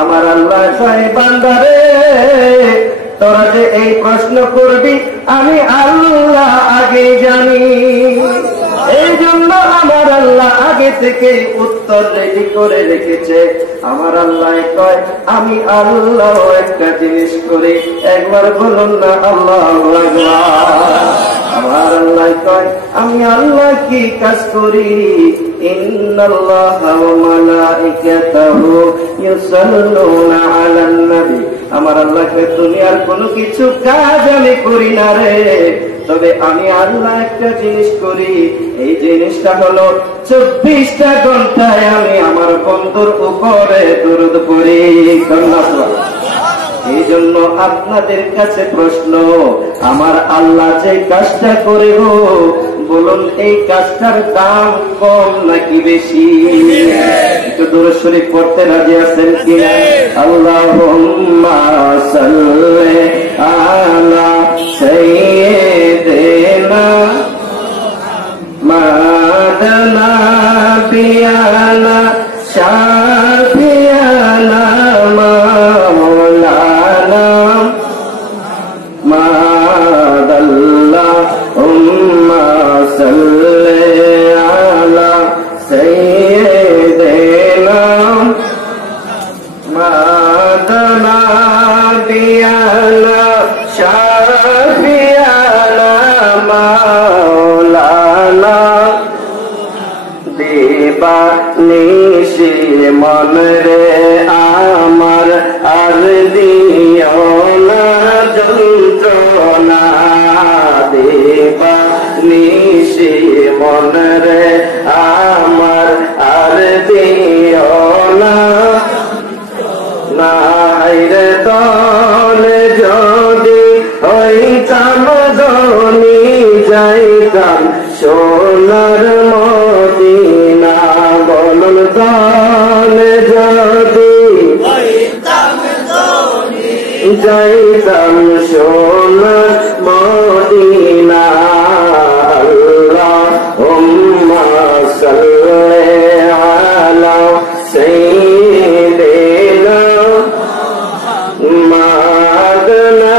আমার আল্লাহ কয় বান্দারে তোরা যে এই প্রশ্ন করবি আমি আল্লাহ আগে জানি, এই জন্য আমার আল্লাহ আগে থেকে উত্তর রেডি করে রেখেছে। আমার আল্লাহ কয় আমি আল্লাহ একটা জিনিস করি, একবার বলুন না আল্লাহু আকবার। আমার আল্লাহ কয় আমি আল্লাহ কি কাজ করি, ইন্নাল্লাহা ওয়া মালাইকাতাহু ইউসাল্লুনা আলান নবী। আমার আল্লাহকে দুনিয়ার কোনো কিছু কাজ আমি করি না রে, তবে আমি আল্লাহ একটা জিনিস করি, এই জিনিসটা হলো 24টা ঘন্টায় আমি আমার বন্ধুর উপরে দরুদ পড়ি। এই জন্য আপনাদের কাছে প্রশ্ন, আমার আল্লাহ যে কাজটা করে বলুন এই কাজটার দাম কম নাকি বেশি? একটু দরুদ শরীফ পড়তে রাজি আছেন কিনা? আল্লাহুম্মা সাল্লি আলা সাইয়্যিদিনা মাদানা বিয়ানা শাফিয়ানা মাওলানা মাদাল্লাহুম্মা সাল্লি আলা সাইয়্যিদিনা মাদানা বিয়ানা শাফিয়ানা মাওলানা দেবা নিশি মন রে আমার আর দিও না যন্ত্রণা, দেবা নিশি মন রে আমার আর দিও না নাইরে দল যদি হইতাম ধনী যাইতাম সোনার মদিনা, বলুন দল যদি যাইতাম সোনার মদিনা। আল্লাহুম্মা সাল্লি আলা সাইয়্যিদিনা মাদানা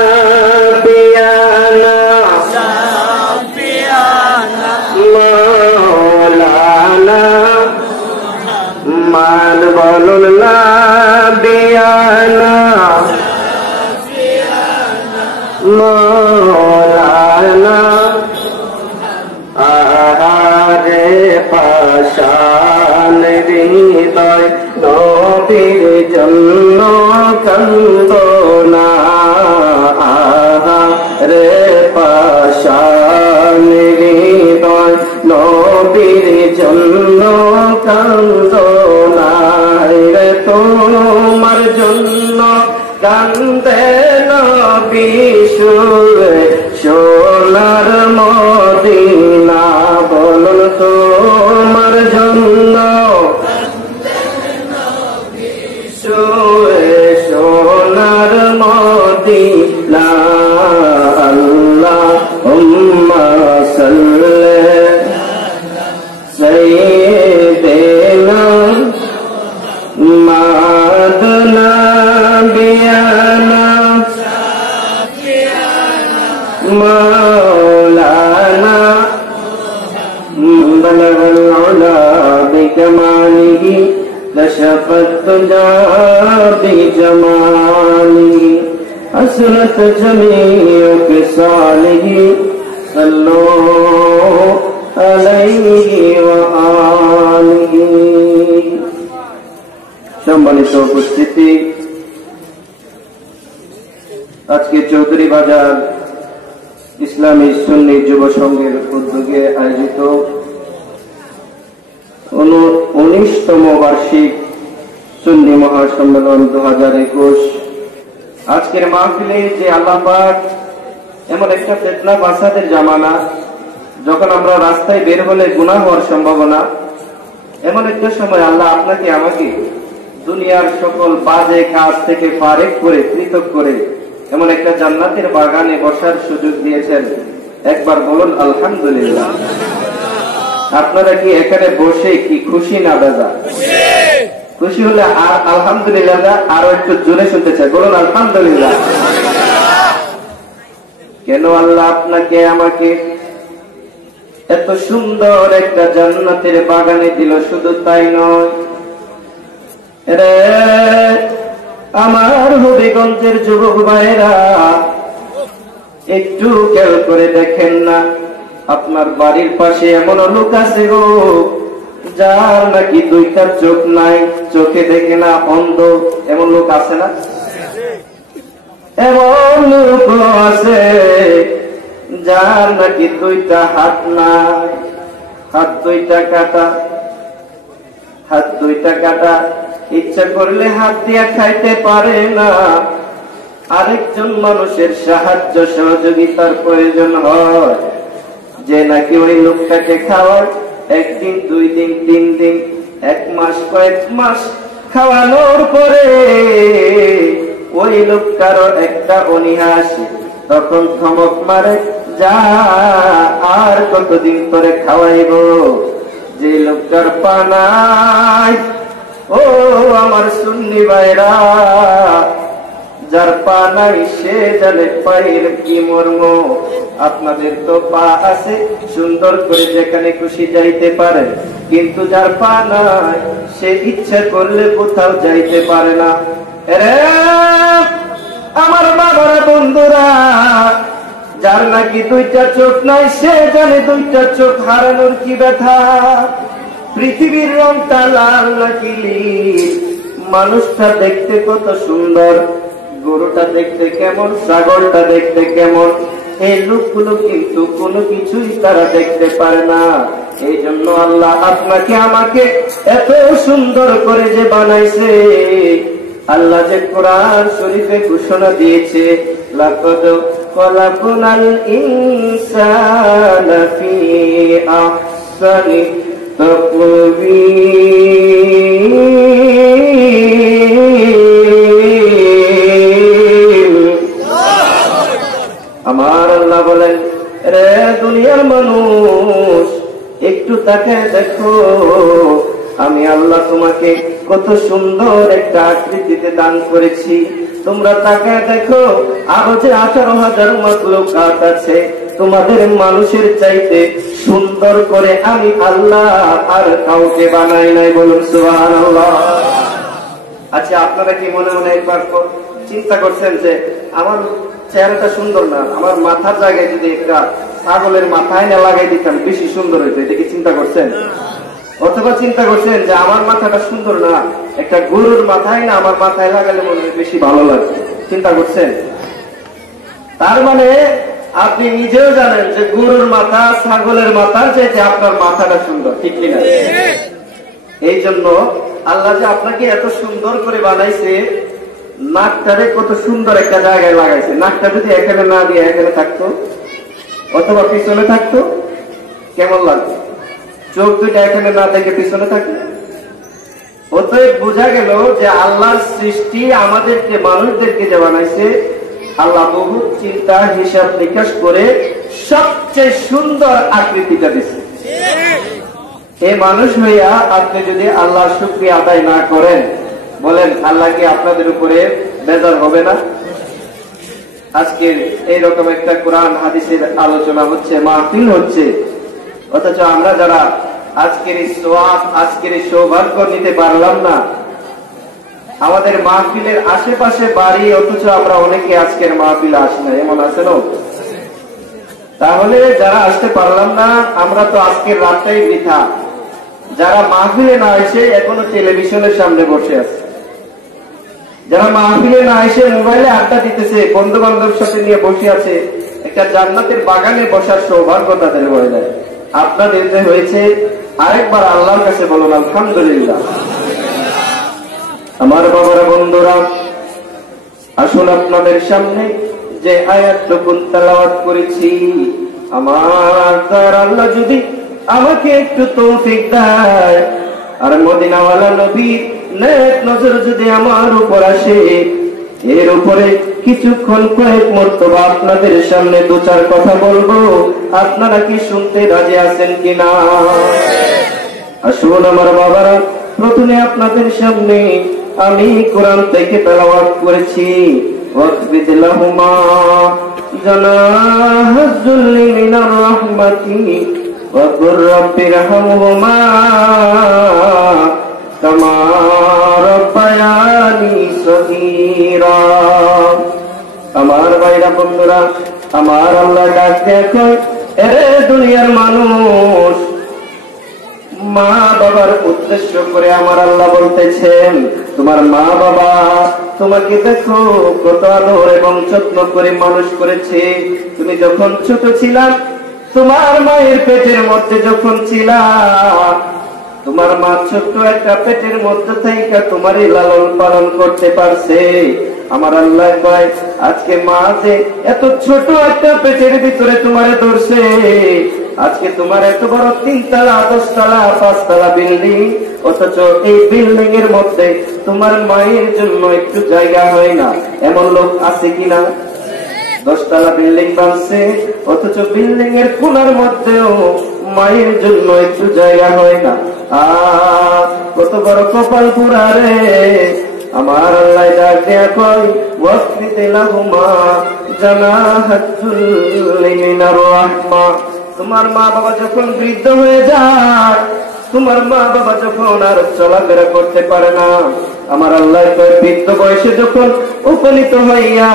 বিয়ানা শাফিয়ানা মাওলানা মাদ বলুন না বিয়ানা মাওলানা। আহারে পাশান হৃদয় নবীর জন্য কান্দনা, আহারে পাশান হৃদয় নবীর জন্য কান্দনা, রে তোমার জন্য কান্দে নবী শুয়ে সোনার মদিনা, বলুন তোমার জন্য শুয়ে সোনার মদিনা। আল্লাহুম্মা সাল্লি সাইয়্যিদিনা মাদানা বিয়ানা মাওলানা বলগল উলা বিকমালিহি কশফত তুজা বিজমালিহি আসরত জমিউ কিসালিহি সাল্লু আলাইহি ওয়া আলিহি। সম্মানিত উপস্থিতি, আজকে চৌধুরী বাজার ইসলামী সুন্নি যুব সংঘের উদ্যোগে আয়োজিত 19তম বার্ষিক সুন্নি মহাসম্মেলন 2021। আজকের মাহফিলে যে আল্লাহ পাক এমন একটা ফিতনা ফাসাদের জামানা, যখন আমরা রাস্তায় বের হলে গুনাহ হওয়ার সম্ভাবনা, এমন একটা সময় আল্লাহ আপনাকে আমাকে দুনিয়ার সকল বাজে কাজ থেকে ফারেক করে পৃথক করে এমন একটা জান্নাতের বাগানে বসার সুযোগ দিয়েছেন। একবার বলুন আলহামদুলিল্লাহ। আপনারা কি এখানে বসে কি খুশি না বেজা? খুশি হলে আর আলহামদুলিল্লাহ আরো একটু জোরে শুনতে চাই, বলুন আলহামদুলিল্লাহ। কেন আল্লাহ আপনাকে আমাকে এত সুন্দর একটা জান্নাতের বাগানে দিল, শুধু তাই নয় রে আমার হবিগঞ্জের যুবক ভাইরা, একটু খেয়াল করে দেখেন না, আপনার বাড়ির পাশে এমন লোক আছে গো যার নাকি দুইটা চোখ নাই, চোখে দেখে না, অন্ধ। এমন লোক আছে না? এমন লোক আছে যার নাকি দুইটা হাত নাই, হাত দুইটা কাটা, হাত দুইটা কাটা, ইচ্ছা করলে হাত দিয়া খাইতে পারে না। আরেকজন মানুষের সাহায্য সহযোগিতার প্রয়োজন হয়, যে নাকি ওই লোকটাকে খাওয়ায়, একদিন, 2 দিন, 3 দিন, 1 মাস, কয়েক মাস খাওয়ানোর পরে ওই লোকটারও একটা অনীহা আসে, তখন ধমক মারে, যা আর কতদিন পরে খাওয়াইব, যে লোকটার পা নাই। ও আমার সুন্নি ভাইরা, যার পা নাই সে জানে পায়ের কি মর্ম। আপনাদের তো পা আছে, সুন্দর করে যেখানে খুশি যাইতে পারে, কিন্তু যার পা নাই সে ইচ্ছা করলে কোথাও যাইতে পারে না। আমার বাবারা, বন্ধুরা, যার নাকি দুইটা চোখ নাই সে জানে দুইটা চোখ হারানোর কি ব্যথা। পৃথিবীর রংটা লাল নাকি নীল, মানুষটা দেখতে কত সুন্দর, গরুটা দেখতে কেমন, ছাগলটা দেখতে কেমন, এই লোকগুলো কিন্তু কোনো কিছুই তারা দেখতে পারে না। এই জন্য আল্লাহ আপনাকে আমাকে এত সুন্দর করে যে বানাইছে, আল্লাহ যে কোরআন শরীফে ঘোষণা দিয়েছে, লাকাদ খালাকনাল ইনসানা ফি আহসানি তাকওয়ীম। আমার আল্লাহ বলেন, রে দুনিয়ার মানুষ, একটু তাকায় দেখো, আমি আল্লাহ তোমাকে কত সুন্দর একটা আকৃতিতে দান করেছি। তোমরা তাকায় দেখো, আরো যে 18,000 মাখলুকাত আছে, তোমাদের মানুষের চাইতে সুন্দর করে আমি আল্লাহ আর কাউকে বানাই নাই, বলুন সুবহানাল্লাহ। আচ্ছা, আপনারা কি মনে মনে একবার চিন্তা করছেন যে আমার চেহারাটা সুন্দর না, আমার মাথার জায়গায় যদি একটা ছাগলের মাথায় না লাগাই দিতাম বেশি সুন্দর হইতো? এটা কি চিন্তা করছেন? অথবা চিন্তা করছেন যে আমার মাথাটা সুন্দর না, একটা গরুর মাথায় না আমার মাথায় লাগালে মনে হয় বেশি ভালো লাগবে? চিন্তা করছেন? তার মানে আপনি নিজেও জানেন যে গরুর মাথা ছাগলের মাথার চাইতে আপনার মাথাটা সুন্দর, ঠিক কিনা? এই জন্য আল্লাহ যে আপনাকে এত সুন্দর করে বানাইছে, নাকটারে কত সুন্দর একটা জায়গায় লাগাইছে। নাকটা যদি এখানে না দিয়ে এখানে থাকতো অথবা পিছনে থাকতো কেমন লাগতো? চোখ দুটা এখানে না দেখে পিছনে থাকতো। অতএব বোঝা গেল যে আল্লাহর সৃষ্টি আমাদেরকে, মানুষদেরকে যে বানাইছে, আল্লাহ বহু চিন্তা হিসাব নিকাশ করে সবচেয়ে সুন্দর আকৃতিটা দিচ্ছে। এই মানুষ হইয়া আপনি যদি আল্লাহর শুকরিয়া আদায় না করেন, বলেন আল্লাহ কি আপনাদের উপরে বেজার হবে না? আজকে এইরকম একটা কোরআন হাদিসের আলোচনা হচ্ছে, মাহফিল হচ্ছে, অথচ আমরা যারা আজকের এই সোয়াব, আজকের এই সৌভাগ্য নিতে পারলাম না, আমাদের মাহফিলের আশেপাশে বাড়ি, অথচ আমরা অনেকে আজকের মাহফিলে আসি না, এমন আছে না? তাহলে যারা আসতে পারলাম না, আমরা তো আজকের রাতটাই বৃথা। যারা মাহফিলে না এসে এখনো টেলিভিশনের সামনে বসে আছে, যারা মাহফিলে না এসে মোবাইলে আড্ডা দিতেছে, বন্ধু বান্ধব সাথে নিয়ে বসে আছে, একটা জান্নাতের বাগানে বসার সৌভাগ্য তাদের হয়ে যায়। আপনাদের যে হয়েছে, আরেকবার আল্লাহর কাছে বলুন আলহামদুলিল্লাহ। আমার বাবারা, বন্ধুরা, আসুন আপনাদের সামনে যে আয়াতটুকু তেলাওয়াত করেছি, আমার আল্লাহ যদি আমাকে একটু তৌফিক দেয়, আর মদিনাওয়ালা নবীর নেক নজর যদি আমার উপর আসে, এর উপরে কিছুক্ষণ কয়েক মর্তবা আপনাদের সামনে 2-4 কথা বলবো, আপনারা কি শুনতে রাজি আছেন কিনা? আসুন আমার বাবারা, প্রথমে আপনাদের সামনে আমি কোরআন থেকে তেলাওয়াত করেছি। ওয়াকফিদ লাহুমা জানাহাজ যুল্লি মিনার রাহমাতি ওয়া কুর রাব্বিরহামহুমা কামা রাব্বায়ানি সগীরা। আমার ভাইরা বন্ধুরা, আমার আল্লাহ ডাক দেখো, এরে দুনিয়ার মানুষ, মা বাবার উদ্দেশ্য করে আমার আল্লাহ বলতেছেন, তোমার মা বাবা তোমাকে দেখো কত আদর এবং যত্ন করে মানুষ করেছে। তুমি যখন ছোট ছিলা, তোমার মায়ের পেটের মধ্যে যখন ছিলা, তোমার মা ছোট্ট একটা পেটের মধ্যে থেকে তোমারই লালন পালন করতে পারছে। আমার আল্লাহ কয়, আজকে মা যে এত ছোট একটা পেটের ভিতরে তোমারে ধরছে, আজকে তোমার এত বড় 3 তলা 10 তলা 5 তলা বিল্ডিং, অথচ এই বিল্ডিং এর মধ্যে তোমার মায়ের জন্য একটু জায়গা হয় না, এমন লোক আছে কিনা? 10 তলা বিল্ডিং বানছে, অথচ বিল্ডিং এর কোণার মধ্যেও মায়ের জন্য একটু জায়গা হয় না। কত বড় কপাল পুরা রে। আমার আল্লাহ ডাক দেয়া কয়, ওয়াকফিদ লাহুমা জানাহাজ যুল্লি মিনার রাহমা। তোমার মা বাবা যখন বৃদ্ধ হয়ে যায়, তোমার মা বাবা যখন আর চলাফেরা করতে পারে না, আমার আল্লাহ কয়, বৃদ্ধ বয়সে যখন উপনীত হইয়া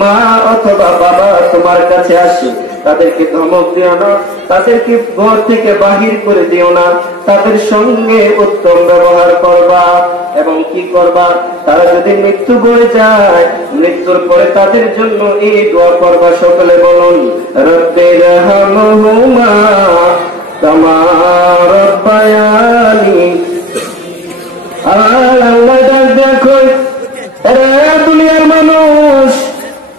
মা অথবা বাবা তোমার কাছে আসে, তাদেরকে ধমক দিও না, তাদেরকে ঘর থেকে বাহির করে দিও না, তাদের সঙ্গে উত্তম ব্যবহার করবা। এবং কি করবা? তারা যদি মৃত্যু বলে যায়, মৃত্যুর পরে তাদের জন্য এই দোয়া করবা, সকলে বলুন, রব্বিরহামহুমা কামা রাব্বায়ানি। আল্লাহ ডাক দেখো, দুনিয়ার মানুষ,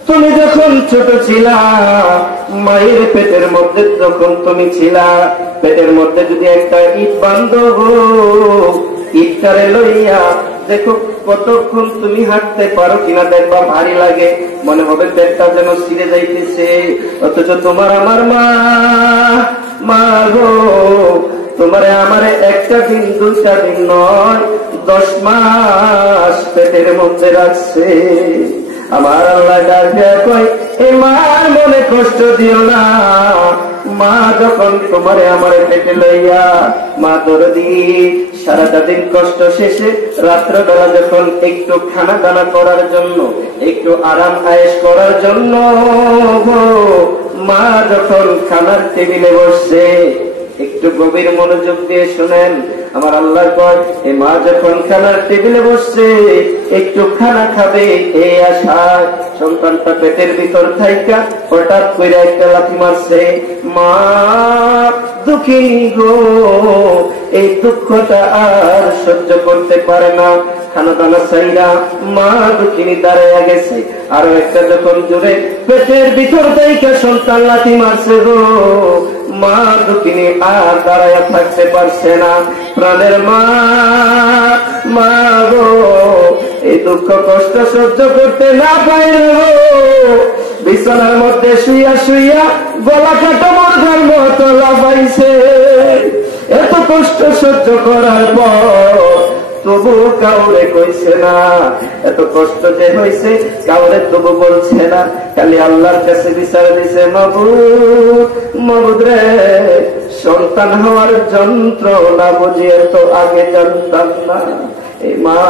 তুমি যখন ছোট ছিলা, মায়ের পেটের মধ্যে যখন তুমি ছিলা, পেটের মধ্যে যদি একটা ইট বান্ধব, ইটটারে লইয়া দেখো কতক্ষণ তুমি হাঁটতে পারো কিনা, দেখবা ভারী লাগে, মনে হবে পেটটা যেন ছিঁড়ে যাইতেছে। অথচ তোমার আমার মা গো, তোমারে আমারে একটা দিন 2টা দিন নয়, 10 মাস পেটের মধ্যে রাখছে। আমার আল্লাহ ডাকে কই, এই মার মনে কষ্ট দিও না। মা যখন তোমারে আমারে পেটে লইয়া, মা দরদি সারাটা দিন কষ্ট শেষে রাত্রবেলা যখন একটু খানা দানা করার জন্য, একটু আরাম আয়েশ করার জন্য মা যখন খানার টেবিলে বসছে, একটু গভীর মনোযোগ দিয়ে শুনেন, আমার আল্লাহ কয়, এই মা যখন খানার টেবিলে বসছে, একটু খানা খাবে এই আশায় সন্তানটা পেটের ভিতর থাইকা হঠাৎ করে একটা লাথি মারছে। মা দুঃখিনী গো, এই দুঃখটা আর সহ্য করতে পারে না, খানা দানা চাইরা মা দুঃখিনী দাঁড়াইয়া গেছে। আরো একটা যখন জোরে পেটের ভিতর থাইকা সন্তান লাথি মারছে গো, মা দুঃখিনী আর দাঁড়াইয়া থাকতে পারছে না। প্রাণের মা, মা গো, এই দুঃখ কষ্ট সহ্য করতে না পাইলে গো, বিছানার মধ্যে শুইয়া শুইয়া গলা কাটা মুরগার মতো লাফাইছে। এত কষ্ট সহ্য করার পর তবু কাউরে কইছে না, এত কষ্ট যে হয়েছে কাউরে তবু বলছে না, খালি আল্লাহর কাছে বিচার দিছে, মাবুদ, মাবুদ রে, সন্তান হওয়ার যন্ত্রণা বুঝিয়ে তো আগে জানতাম না। এই মা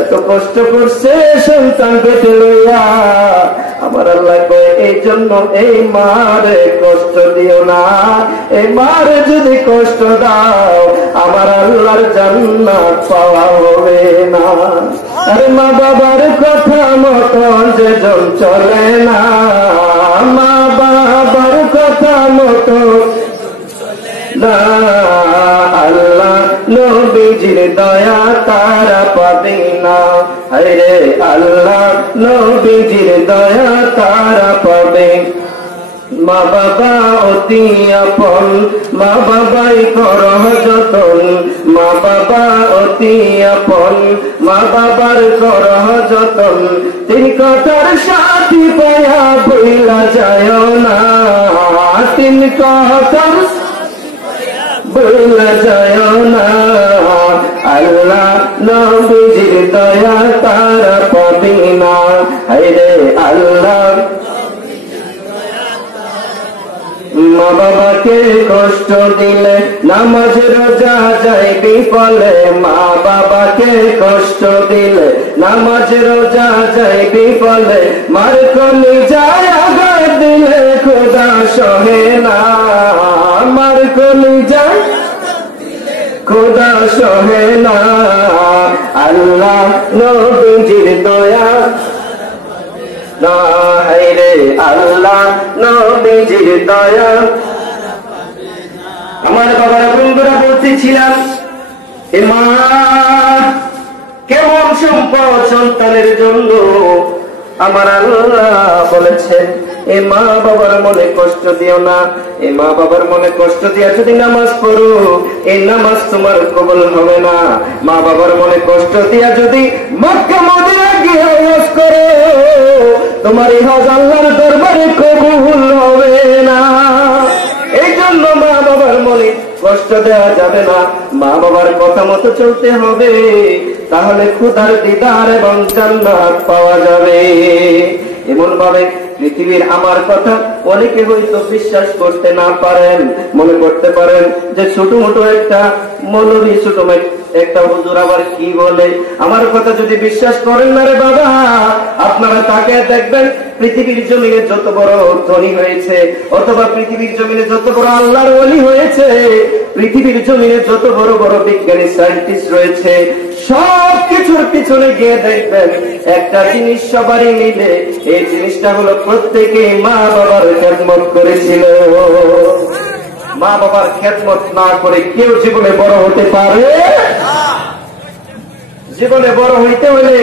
এত কষ্ট করছে সন্তান পেটে লইয়া, আমার আল্লাহ কয়, এই জন্য এই মারে কষ্ট দিও না। এই মারে যদি কষ্ট দাও, আমার আল্লাহর জান্নাত পাওয়া হবে না। আরে মা বাবার কথা মতন যে জন চলে না, মা বাবার কথা মতো না, আল্লাহ নবীজির দয়া তারা পাবে না। আরে আল্লাহ নবীজির দয়া তারা পাবে। মা বাবা অতি আপন, মা বাবাই করহ যতন, মা বাবা অতি আপন, মা বাবার করহ যতন। তিন কথার সাথী পায়া ভুলা যায় না, তিন কথার ভুলে যায় না। আল্লাহ নবীজির দয়া তারা পাবি না। হায়রে আল্লাহ মা বাবাকে কষ্ট দিলে নামাজ রোজা যায় বিফলে। মা বাবাকে কষ্ট দিলে নামাজ রোজা যায় বিফলে। মার কলিজায় আঘাত দিলে খোদা সহে না। মার কলিজায় খোদা সহে না। আল্লাহ নবীজির দয়া না। হায়রে আল্লাহ নবীজির দয়া। আমার বাবার বন্ধুরা বলতেছিলাম, এ মা কেমন সম্পদ সন্তানের জন্য। আমার আল্লাহ বলেছেন, এ মা বাবার মনে কষ্ট দিও না। এ মা বাবার মনে কষ্ট দিয়া যদি নামাজ পড়ো, এই নামাজ তোমার কবুল হবে না। মা বাবার মনে কষ্ট দিয়া যদি মক্কা মদিনা গিয়ে হজ করো, তোমার এই হজ আল্লাহর দরবারে কবুল হবে না। এই জন্য মা বাবার মনে কষ্ট দেওয়া যাবে না। মা বাবার কথা মতো চলতে হবে, তাহলে খোদার দিদার এবং জান্নাত পাওয়া যাবে। এমন ভাবে পৃথিবীর আমার কথা অনেকে হয়তো বিশ্বাস করতে না পারেন, মনে করতে পারেন যে ছোট মোটো একটা মৌলবী, ছোট একটা হুজুর আবার কি বলে। আমার কথা যদি বিশ্বাস করেন না রে বাবা, আপনারা তাকে দেখবেন পৃথিবীর জমিনে যত বড় ধনী হয়েছে, অথবা পৃথিবীর জমিনে যত বড় আল্লাহর ওলি হয়েছে, পৃথিবীর জমিনে যত বড় বড় বিজ্ঞানী সায়েন্টিস্ট রয়েছে, সব কিছুর পিছনে গিয়ে দেখবেন একটা জিনিস সবারই মিলে। এই জিনিসটা হলো প্রত্যেকে মা বাবার খেদমত করেছিল। মা বাবার খেদমত না করে কেউ জীবনে বড় হতে পারে? জীবনে বড় হইতে হলে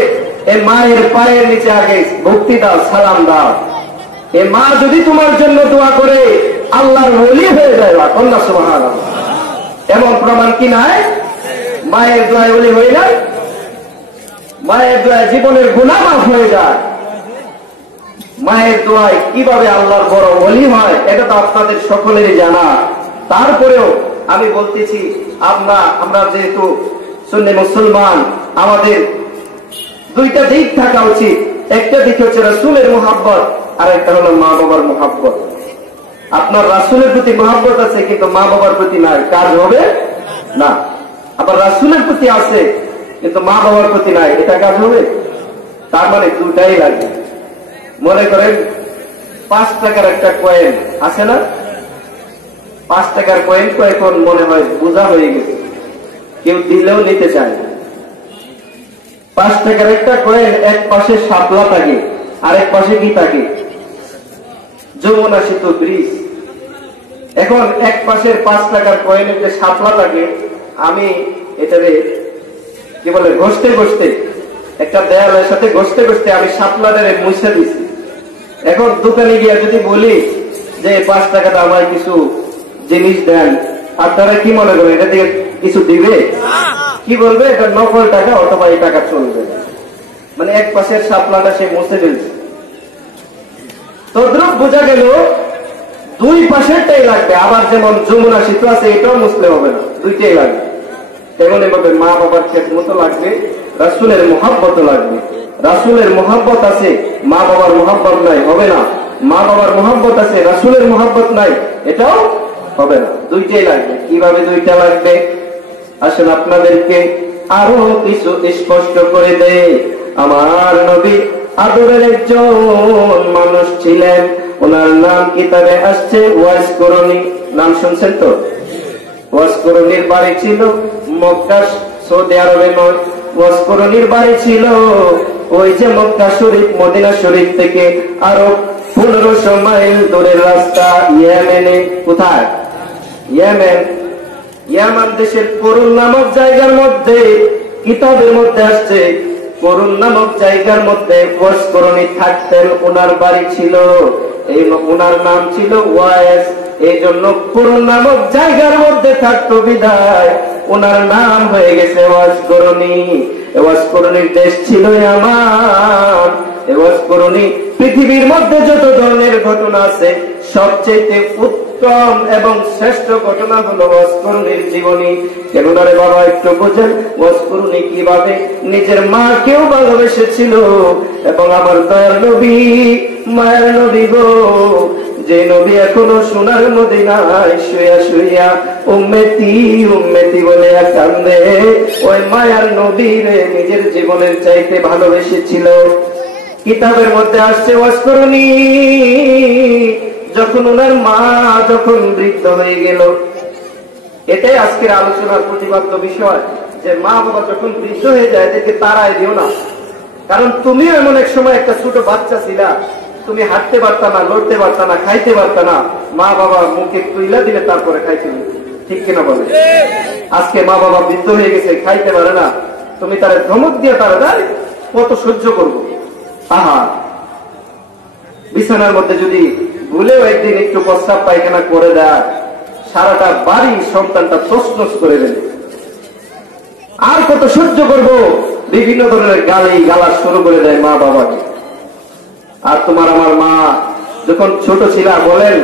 এই মায়ের পায়ের নিচে আগে ভক্তি দাও, সালাম দাও। এ মা যদি তোমার জন্য দোয়া করে আল্লাহর ওলি হয়ে যায়, কন্যা সুবহানাল্লাহ। এমন প্রমাণ কি নাই? মায়ের দোয়ায় ওলি হয়ে যায়, মায়ের দোয়ায় জীবনের গুনাহ মাফ হয়ে যায়। মায়ের দোয়ায় কিভাবে আল্লাহর বড় ওলি হয় এটা তো আপনাদের সকলেরই জানা। তারপরেও আমি বলতেছি, আমরা যেহেতু সুন্নি মুসলমান, আমাদের দুইটা দিক থাকা উচিত। একটা দিক হচ্ছে রাসূলের মুহাব্বত, আর একটা হলো মা বাবার মুহাব্বত। আপনার রাসূলের প্রতি মুহাব্বত আছে কিন্তু মা বাবার প্রতি নাই, কাজ হবে না। আবার রাসূলের প্রতি আছে কিন্তু মা বাবার প্রতি নাই, এটা কাজ হবে? তার মানে দুটাই লাগে। মনে করেন 5 টাকার একটা কয়েন আছে না, 5 টাকার কয়েন তো এখন মনে হয় বোঝা হয়ে গেছে, কেউ দিলেও নিতে চায়। 5 টাকার একটা কয়েন এক পাশে শাপলা থাকে, আরেক পাশে কি থাকে? যমুনা সেতু ব্রিজ। এখন এক পাশের 5 টাকার কয়েনের যে শাপলা থাকে, আমি এটারে কি বলে ঘষতে ঘষতে, একটা দেয়ালের সাথে ঘষতে ঘষতে আমি শাপলাটারে মুছে দিছি। এখন দোকানে গিয়ে যদি বলি যে 5 টাকাটা আমায় কিছু জিনিস দেন, আপনারা কি মনে করেন এটা থেকে কিছু দিবে? কি বলবে? এটা নকল টাকা, অথবা এই টাকা চলবে। মানে এক পাশের শাপলাটা সে মুছে ফেলছে। তদ্রুপ বোঝা গেল দুই পাশেরটাই লাগবে। আবার যেমন যমুনা সেতু আছে, এটাও মুছলে হবে না, দুইটাই লাগবে। তেমন এভাবে মা বাবার খেদমত লাগবে, রাসূলের মুহাব্বত লাগবে। রাসূলের মুহাব্বত আছে, মা বাবার মুহাব্বত নাই, হবে না। মা বাবার মুহাব্বত আছে, রাসূলের মুহাব্বত নাই, এটাও হবে না। দুইটাই লাগবে। কিভাবে দুইটা লাগবে? আসলে আপনাদেরকে আরো কিছু স্পষ্ট করে দেয়। আমার নবী আদরের একজন মানুষ ছিলেন, ওনার নাম কিতাবে আসছে ওয়াইস করণী। নাম শুনছেন তো? ওয়াইস করণীর বাড়ি ছিল মক্কা, সৌদি আরবে নয়। ওয়াইস করণীর বাড়ি ছিল ওই যে মক্কা শরীফ, মদিনা শরীফ থেকে আরো 1500 মাইল দূরের রাস্তা, ইয়েমেনে। কোথায়? ইয়েমেন। ইয়ামান দেশের করুন নামক জায়গার মধ্যে, কিতাবের মধ্যে আসছে করুন নামক জায়গার মধ্যে ওয়াইস করণী থাকতেন, ওনার বাড়ি ছিল। এই ওনার নাম ছিল ওয়াইস। এই জন্য করুন নামক জায়গার মধ্যে থাকতো বিদায় ওনার নাম হয়ে গেছে ওয়াইস করণী। ওয়াইস করণীর দেশ ছিল ইয়ামান। ওয়াইস করণী পৃথিবীর মধ্যে যত ধরনের ঘটনা আছে সবচেয়ে উত্তম এবং শ্রেষ্ঠ ঘটনা হলো ওয়াসকুরুনির জীবনী। কেননা রে বাবা একটু বোঝেন, ওয়াসকুরুনি কিভাবে নিজের মাকেও ভালোবেসেছিল। এবং আমার দয়ার নবী, মায়ের নবী গো, যে নবী এখনো সোনার মদিনায় শুয়া শুয়া উম্মতি উম্মতি বলে কান্দে, ওই মায়ার নবীরে নিজের জীবনের চাইতে ভালোবেসেছিল। কিতাবের মধ্যে আসছে ওয়াসকুরুনি যখন ওনার মা যখন বৃদ্ধ হয়ে গেল। এটাই আজকের আলোচনার প্রতিপাদ্য বিষয়, যে মা বাবা যখন বৃদ্ধ হয়ে যায় এদেরকে তাড়ায় দিও না। কারণ তুমিও এমন এক সময় একটা ছোট বাচ্চা ছিলা, তুমি হাঁটতে পারতা না, লড়তে পারতা না, খাইতে পারতা না, মা বাবা মুখে তুইলা দিলে তারপরে খাইতে, ঠিক কিনা বলে? আজকে মা বাবা বৃদ্ধ হয়ে গেছে, খাইতে পারে না, তুমি তারা ধমক দিয়ে তারা দেয়, কত সহ্য করবো? আহা, বিছানার মধ্যে যদি ভুলেও একদিন একটু প্রস্তাব পায়খানা করে দেয়, সারাটা বাড়ি সন্তানটা তছনছ করে দেবে। আর কত সহ্য করব? বিভিন্ন ধরনের গালি গালা শুরু করে দেয় মা বাবাকে। আর তোমার আমার মা যখন ছোট ছিল, বলেন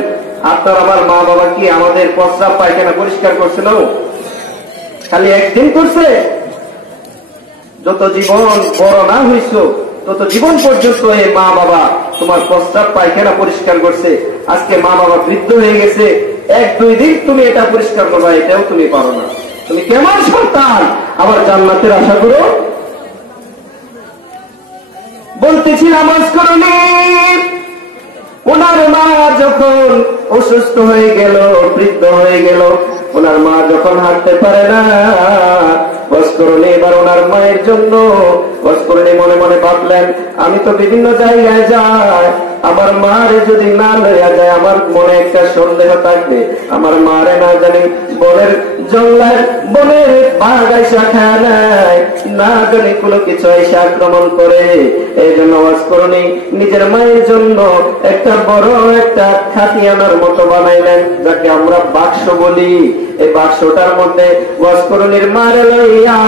আপনার আমার মা বাবা কি আমাদের প্রস্রাব পায়খানা পরিষ্কার করছে না? খালি একদিন করছে? যত জীবন বড় না হইছ তত জীবন পর্যন্ত এই মা বাবা তোমার প্রস্রাব পায়খানা পরিষ্কার করছে। আজকে মা বাবা বৃদ্ধ হয়ে গেছে, এক দুই দিন তুমি এটা পরিষ্কার করবা, এটাও তুমি পারো না। তুমি কেমন সন্তান আবার জান্নাতের আশা করো? বলতেছিলাম ওয়াসকুরুনি ওনার মা যখন অসুস্থ হয়ে গেল, বৃদ্ধ হয়ে গেল, ওনার মা যখন হাঁটতে পারে না, ওয়াসকুরুনি এবার ওনার মায়ের জন্য ওয়াসকুরুনি মনে মনে ভাবলেন, আমি তো বিভিন্ন জায়গায় যাই, আমার মারে যদি না লইয়া যায় আমার মনে একটা সন্দেহ থাকবে, আমার মারে না জানি বনের জঙ্গলের বনের বাঘ আইসা খায় নাই, না জানি কোনো কিছু এসে আক্রমণ করে। এই জন্য ওয়াসকুরুনি নিজের মায়ের জন্য একটা বড় একটা খাতিয়ানার মতো বানাইলেন, যাকে আমরা বাক্স বলি। এই বাক্সটার মধ্যে ওয়াসকুরুনির মারে লইয়া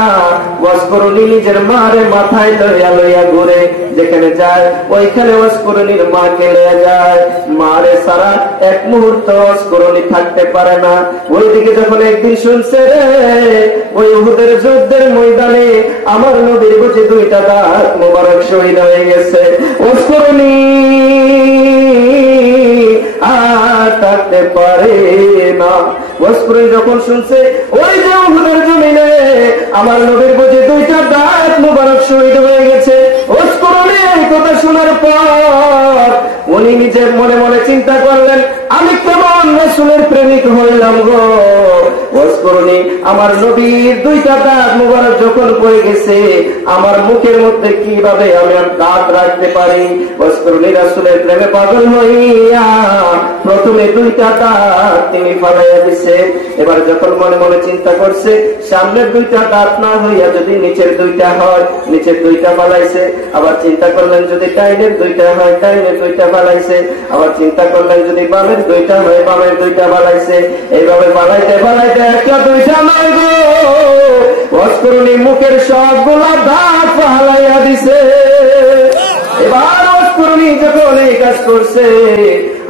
ওয়াসকুরুনি নিজের মারে মাথায় লইয়া লইয়া ঘুরে, যেখানে যায় ওইখানে ওয়াসকুরুনির মাকে লইয়া যায়। মারে সারা এক মুহূর্ত ওয়াসকুরুনি থাকতে পারে না। ওইদিকে যখন একদিন শুনছে রে, ওই উহুদের যুদ্ধের ময়দানে আমার নবীর বুঝি দুইটা দাঁত মোবারক শহীদ হয়ে গেছে, ওয়াসকুরুনি আর থাকতে পারে না। ওয়াসকুরুনি যখন শুনছে ওই যে উহুদের জমিনে আমার নবীর বুঝি দুইটা দাঁত মোবারক শহীদ হয়ে গেছে, ওয়াসকুরুনি এই কথা শোনার পর উনি নিজের মনে মনে চিন্তা করলেন, আমি কেমন রাসূলের প্রেমিক হইলাম গো। ওয়াসকুরুনি আমার নবীর দুইটা দাঁত মোবারক যখন পড়ে গেছে, আমার মুখের মধ্যে কিভাবে আমি দাঁত রাখতে পারি? ওয়াসকুরুনি রাসূলের প্রেমে পাগল হইয়া প্রথমে দুইটা দাঁত তিনি ফালাইয়া দিছে। এবার যখন মনে মনে চিন্তা করছে, সামনের দুইটা দাঁত না হইয়া যদি নিচের দুইটা হয়, নিচের দুইটা ফালাইছে। আবার চিন্তা করলেন যদি ডাইনের দুইটা হয়, ডাইনের দুইটা ফালাইছে। আবার চিন্তা করলেন যদি বামের দুইটা হয়, বামের দুইটা ফালাইছে। এইভাবে ফালাইতে ফালাইতে একটা দুইটা নয় গো, ওয়াসকুরুনি মুখের সবগুলা দাঁত ফালাইয়া দিছে। এবার ওয়াসকুরুনি যখন এই কাজ করছে,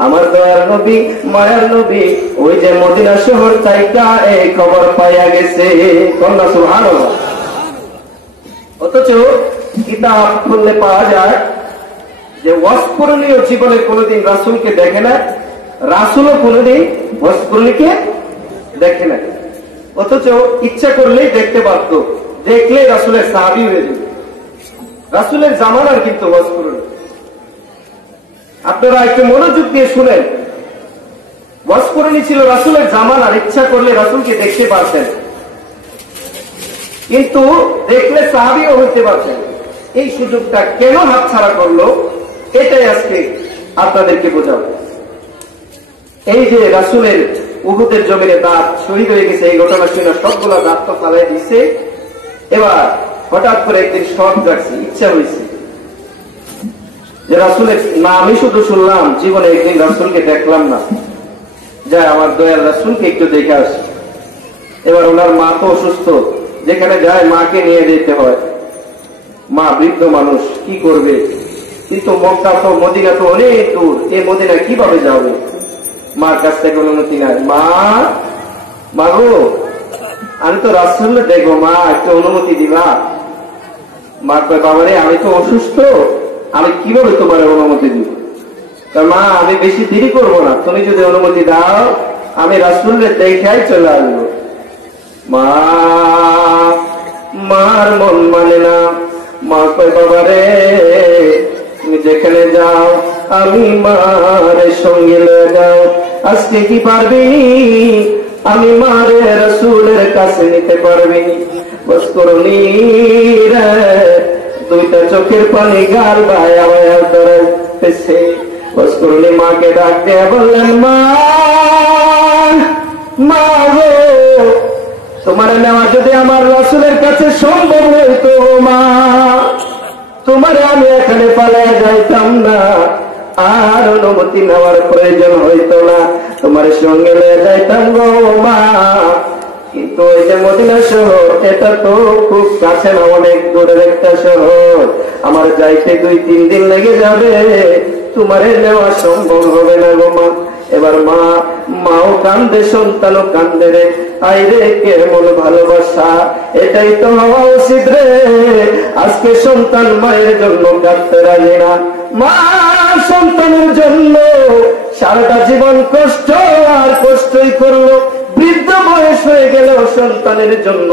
আমার দয়ার নবী মায়ার নবী ওই যে মদিনা শহর তাইকা এই খবর পাইয়া গেছে। কন্যা সুবহানাল্লাহ। অথচ কিতাব খুললে পাওয়া যায় যে ওয়াসকুরুনিও জীবনে কোনোদিন রাসূলকে দেখে না, রাসূলও কোনোদিন ওয়াসকুরুনিকে দেখে না। অথচ ইচ্ছা করলেই দেখতে পারত, দেখলে রাসূলের সাহাবী হয়ে যেত। রাসূলের জামানার কিন্তু ওয়াসকুরুনি। আপনারা একটু মনোযোগ দিয়ে শুনেন, ওয়াসকুরুনি ছিল রাসূলের জামানার, ইচ্ছা করলে রাসূলকে দেখতে পারতেন, কিন্তু দেখলে সাহাবীও হতে পারতেন। এই সুযোগটা কেন হাতছাড়া করলো, এটাই আজকে আপনাদেরকে বোঝাবো। এই যে রাসূলের উহুদের জমিনে দাঁত শহীদ হয়ে গেছে, এই ঘটনা শুনে সবগুলা দাঁত তো ফালাই দিছে। এবার হঠাৎ করে একদিন শখ জাগছে, ইচ্ছা হয়েছে যে রাসূলের নামই শুধু শুনলাম, জীবনে একদিন রাসূলকে দেখলাম না, যাই আমার দয়াল রাসূলকে একটু দেখে আসি। এবার ওনার মা তো অসুস্থ, যেখানে যায় মাকে নিয়ে যেতে হয়, মা বৃদ্ধ মানুষ কি করবে? কিন্তু মক্কা তো মদিনা তো অনেক দূর, এই মদিনা কিভাবে যাবে? মার কাছ থেকে অনুমতি নাই। মা, মা গো, আমি তো রাসূল দেখবো, মা একটু অনুমতি দিবা। মা কয়, বাবারে আমি তো অসুস্থ, আমি কিভাবে তোমার অনুমতি দিব? মা আমি বেশি দেরি করবো না, তুমি যদি অনুমতি দাও আমি রাসূলের দেখাই চলে আসবো। মা, মার মন মানে না। মা কয়, বাবারে তুমি যেখানে যাও আমি মারের সঙ্গে লয়ে যাও। আজকে কি পারবি? আমি মারে রাসূলের কাছে নিতে পারবি? বস করনি রে, দুইটা চোখের পানি গাল বায়া বায়া ধরেছে। বস করনি মাকে ডাক দিয়ে বললেন, মা, মা গো, তোমার নেওয়া যদি আমার রাসূলের কাছে সম্ভব হইতো, মা তোমার আমি এখানে পালায় যাইতাম না, আর অনুমতি নেওয়ার প্রয়োজন হইতো না, তোমার সঙ্গে নিয়ে যাইতাম গো মা। কিন্তু ওই যে মদিনা শহর, এটা তো খুব কাছে না, অনেক দূরের একটা শহর, আমার যাইতে 2-3 দিন লেগে যাবে, তোমারে নেওয়া সম্ভব হবে না গো মা। এবার মাও কান্দে, সন্তানও কান্দে রে। আইরে কেমন ভালোবাসা, এটাই তো হওয়া উচিত রে। আজকে সন্তান মায়ের জন্য কাঁদতে রাজি না, মা সন্তানের জন্য সারাটা জীবন কষ্ট আর কষ্টই করলো। বৃদ্ধ বয়স হয়ে গেলেও সন্তানের জন্য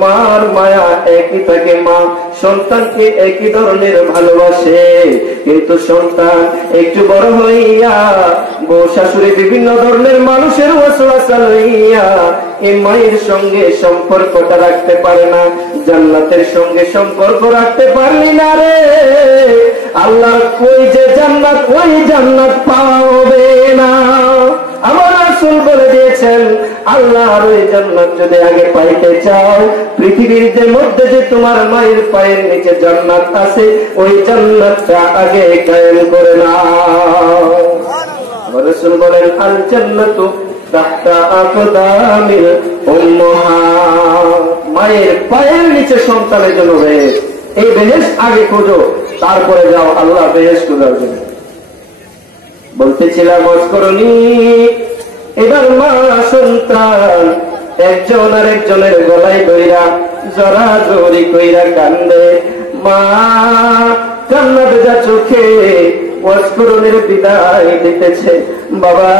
মার মায়া একই থাকে। মা সন্তানকে একই ধরনের ভালোবাসে, কিন্তু সন্তান একটু বড় হইয়া বউ শাশুড়ি বিভিন্ন ধরনের মানুষের ওয়াসওয়াসা লইয়া এই মায়ের সঙ্গে সম্পর্কটা রাখতে পারে না। জান্নাতের সঙ্গে সম্পর্ক রাখতে পারলি না রে, আল্লাহ কই যে জান্নাত, ওই জান্নাত পাওয়া হবে না। আমার রাসূল বলে দিয়েছেন, আল্লাহর ওই জান্নাত যদি আগে পাইতে চাও, পৃথিবীর যে মধ্যে যে তোমার মায়ের পায়ের নিচে জান্নাত আছে, ওই জান্নাতটা আগে কায়েম করে নাও। আমার রাসূল বলেন, আল জান্নাতু তাহতা আকদামিল উম্মাহাত, মায়ের পায়ের নিচে সন্তানের জন্য বেহেশত। এই বেহেশত আগে খোঁজো, তারপরে যাও আল্লাহ বেহেশত খোঁজার জন্য। বলতেছিলাম মস্করণী, এবার মা সন্তান একজন আর একজনের গলায় ধইরা জড়াজড়ি কইরা কান্দে। মা কান্না ভেজা চোখে মস্করণীর বিদায় দিতেছে। বাবা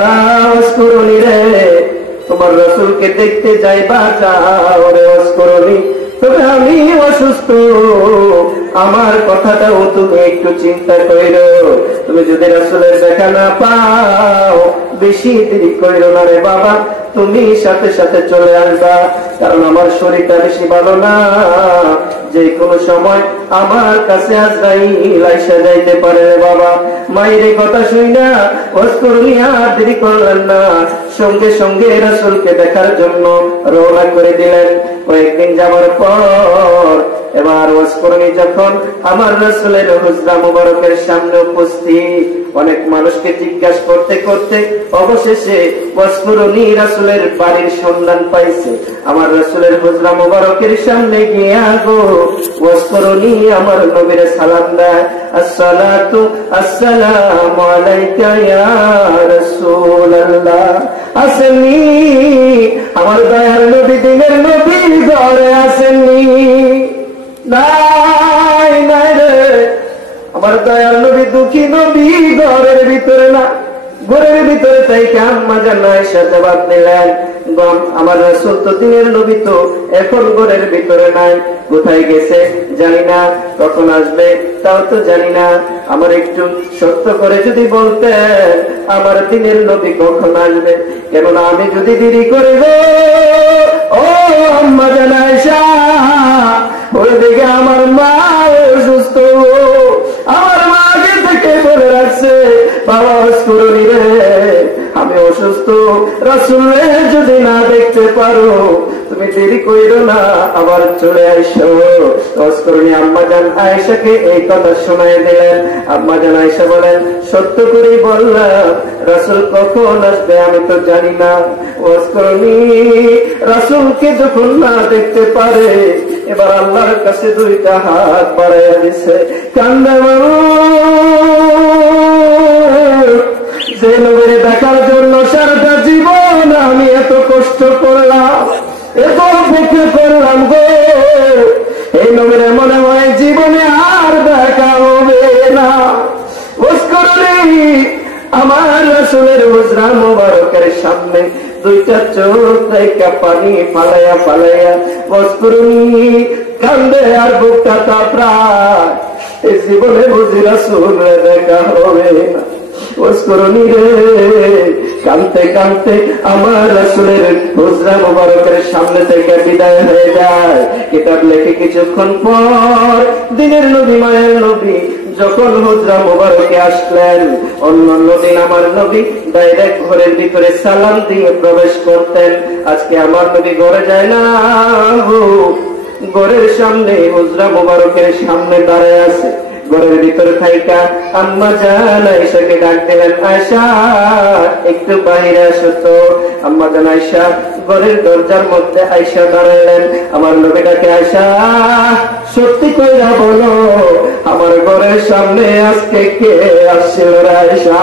মস্করণী রে, তোমার রাসূলকে দেখতে যাইবা, যাও রে মস্করণী, তবে আমি অসুস্থ, আমার কথাটাও তুমি একটু চিন্তা করো। তুমি যদি রাসূলের দেখা না পাও, বেশি দেরি করো না রে বাবা, তুমি সাথে সাথে চলে আসবা, কারণ আমার শরীরটা বেশি ভালো না, যে কোনো সময় আমার কাছে আজরাইল আইসা যাইতে পারে রে বাবা। মায়ের কথা শুইনা মস্করণী আর দেরি করলেন না, সঙ্গে সঙ্গে রাসূলকে দেখার জন্য রওনা করে দিলেন। কয়েকদিন যাওয়ার পর এবার মস্করণী যখন আমার রাসূলের হুজরা মুবারকের সামনে উপস্থিত, অনেক মানুষকে জিজ্ঞাসা করতে করতে অবশেষে মস্করণী রাসূলের বাড়ির সন্ধান পাইছে। আমার রাসূলের হুজরা মুবারকের সামনে গিয়া গো মস্করণী আমার নবীর সালাম দেয়, আসসালাতু আসসালামু আলাইকা ইয়া রাসূলুল্লাহ। আসেননি আমার দয়ার নবী, দিনের নবী ঘরে আসেননি? নাই নাই রে, আমার দয়ার নবী দুঃখী নবী ঘরের ভিতরে না, ঘরের ভিতরে তাই আম্মা জান আয়েশা জবাব দিলেন, আমার রাসূল তো দিনের নবী, তো এখন ঘরের ভিতরে নাই, কোথায় গেছে জানি না, কখন আসবে তাও তো জানি না। আমার একটু সত্য করে যদি বলতেন আমার দিনের নবী কখন আসবে, কেননা আমি যদি দেরি করে গো ও আম্মা জান আয়েশা, ওইদিকে আমার মা অসুস্থ, আমার মা আগে থেকে বলে রাখছে, বাবা মস্করণী রে আমি অসুস্থ, রাসূলকে যদি না দেখতে পারো তুমি দেরি কইরো না, আবার চলে আইসো। মস্করণী আম্মা জান আয়েশাকে এই কথা শোনায় দিলেন। আম্মা জান আয়েশা বলেন, সত্য করেই বললাম, রাসূল কখন আসবে আমি তো জানি না। মস্করণী রাসূলকে যখন না দেখতে পারে, এবার আল্লাহর কাছে দুইটা হাত বাড়াইয়া দিছে, কান্দে যে নবীর দেখার জন্য সারা আমি এত কষ্ট করলাম, এত অপেক্ষা করলাম গো, এই নবীরে মনে হয় জীবনে আর দেখা হবে না। আমার রাসূলের হুজরা মুবারকের সামনে দুইটা চোখ থেকে পানি ফালাইয়া ফালাইয়া ওয়াজকুরুনি কান্দে আর বুকটা তাপড়ায়, এই জীবনে বুঝি রাসূলের দেখা হবে না। ওয়াজকুরুনি রে কানতে কানতে আমার রাসূলের হুজরা মুবারকের সামনে থেকে বিদায় হয়ে যায়। কিতাব লেখে কিছুক্ষণ পর দিনের নবী মায়ের নবী যখন হুজরা মুবারকে আসলেন, অন্যান্য দিন আমার নবী ডাইরেক্ট ঘরের ভিতরে সালাম দিয়ে প্রবেশ করতেন। আজকে আমার নবী ঘরে যায় না, ঘরের সামনে হুজরা মুবারকের সামনে দাঁড়ায় আছে। ঘরের ভিতরে থাইকা আম্মা জান আয়েশাকে ডাক দিলেন, আয়েশা একটু বাইরে আসো তো। আম্মা জান আয়েশা ঘরের দরজার মধ্যে আয়েশা দাঁড়ালেন। আমার নবী ডাকে, আয়েশা সত্যি কইরা বলো আমার ঘরের সামনে আজকে কে আসছিল আয়েশা?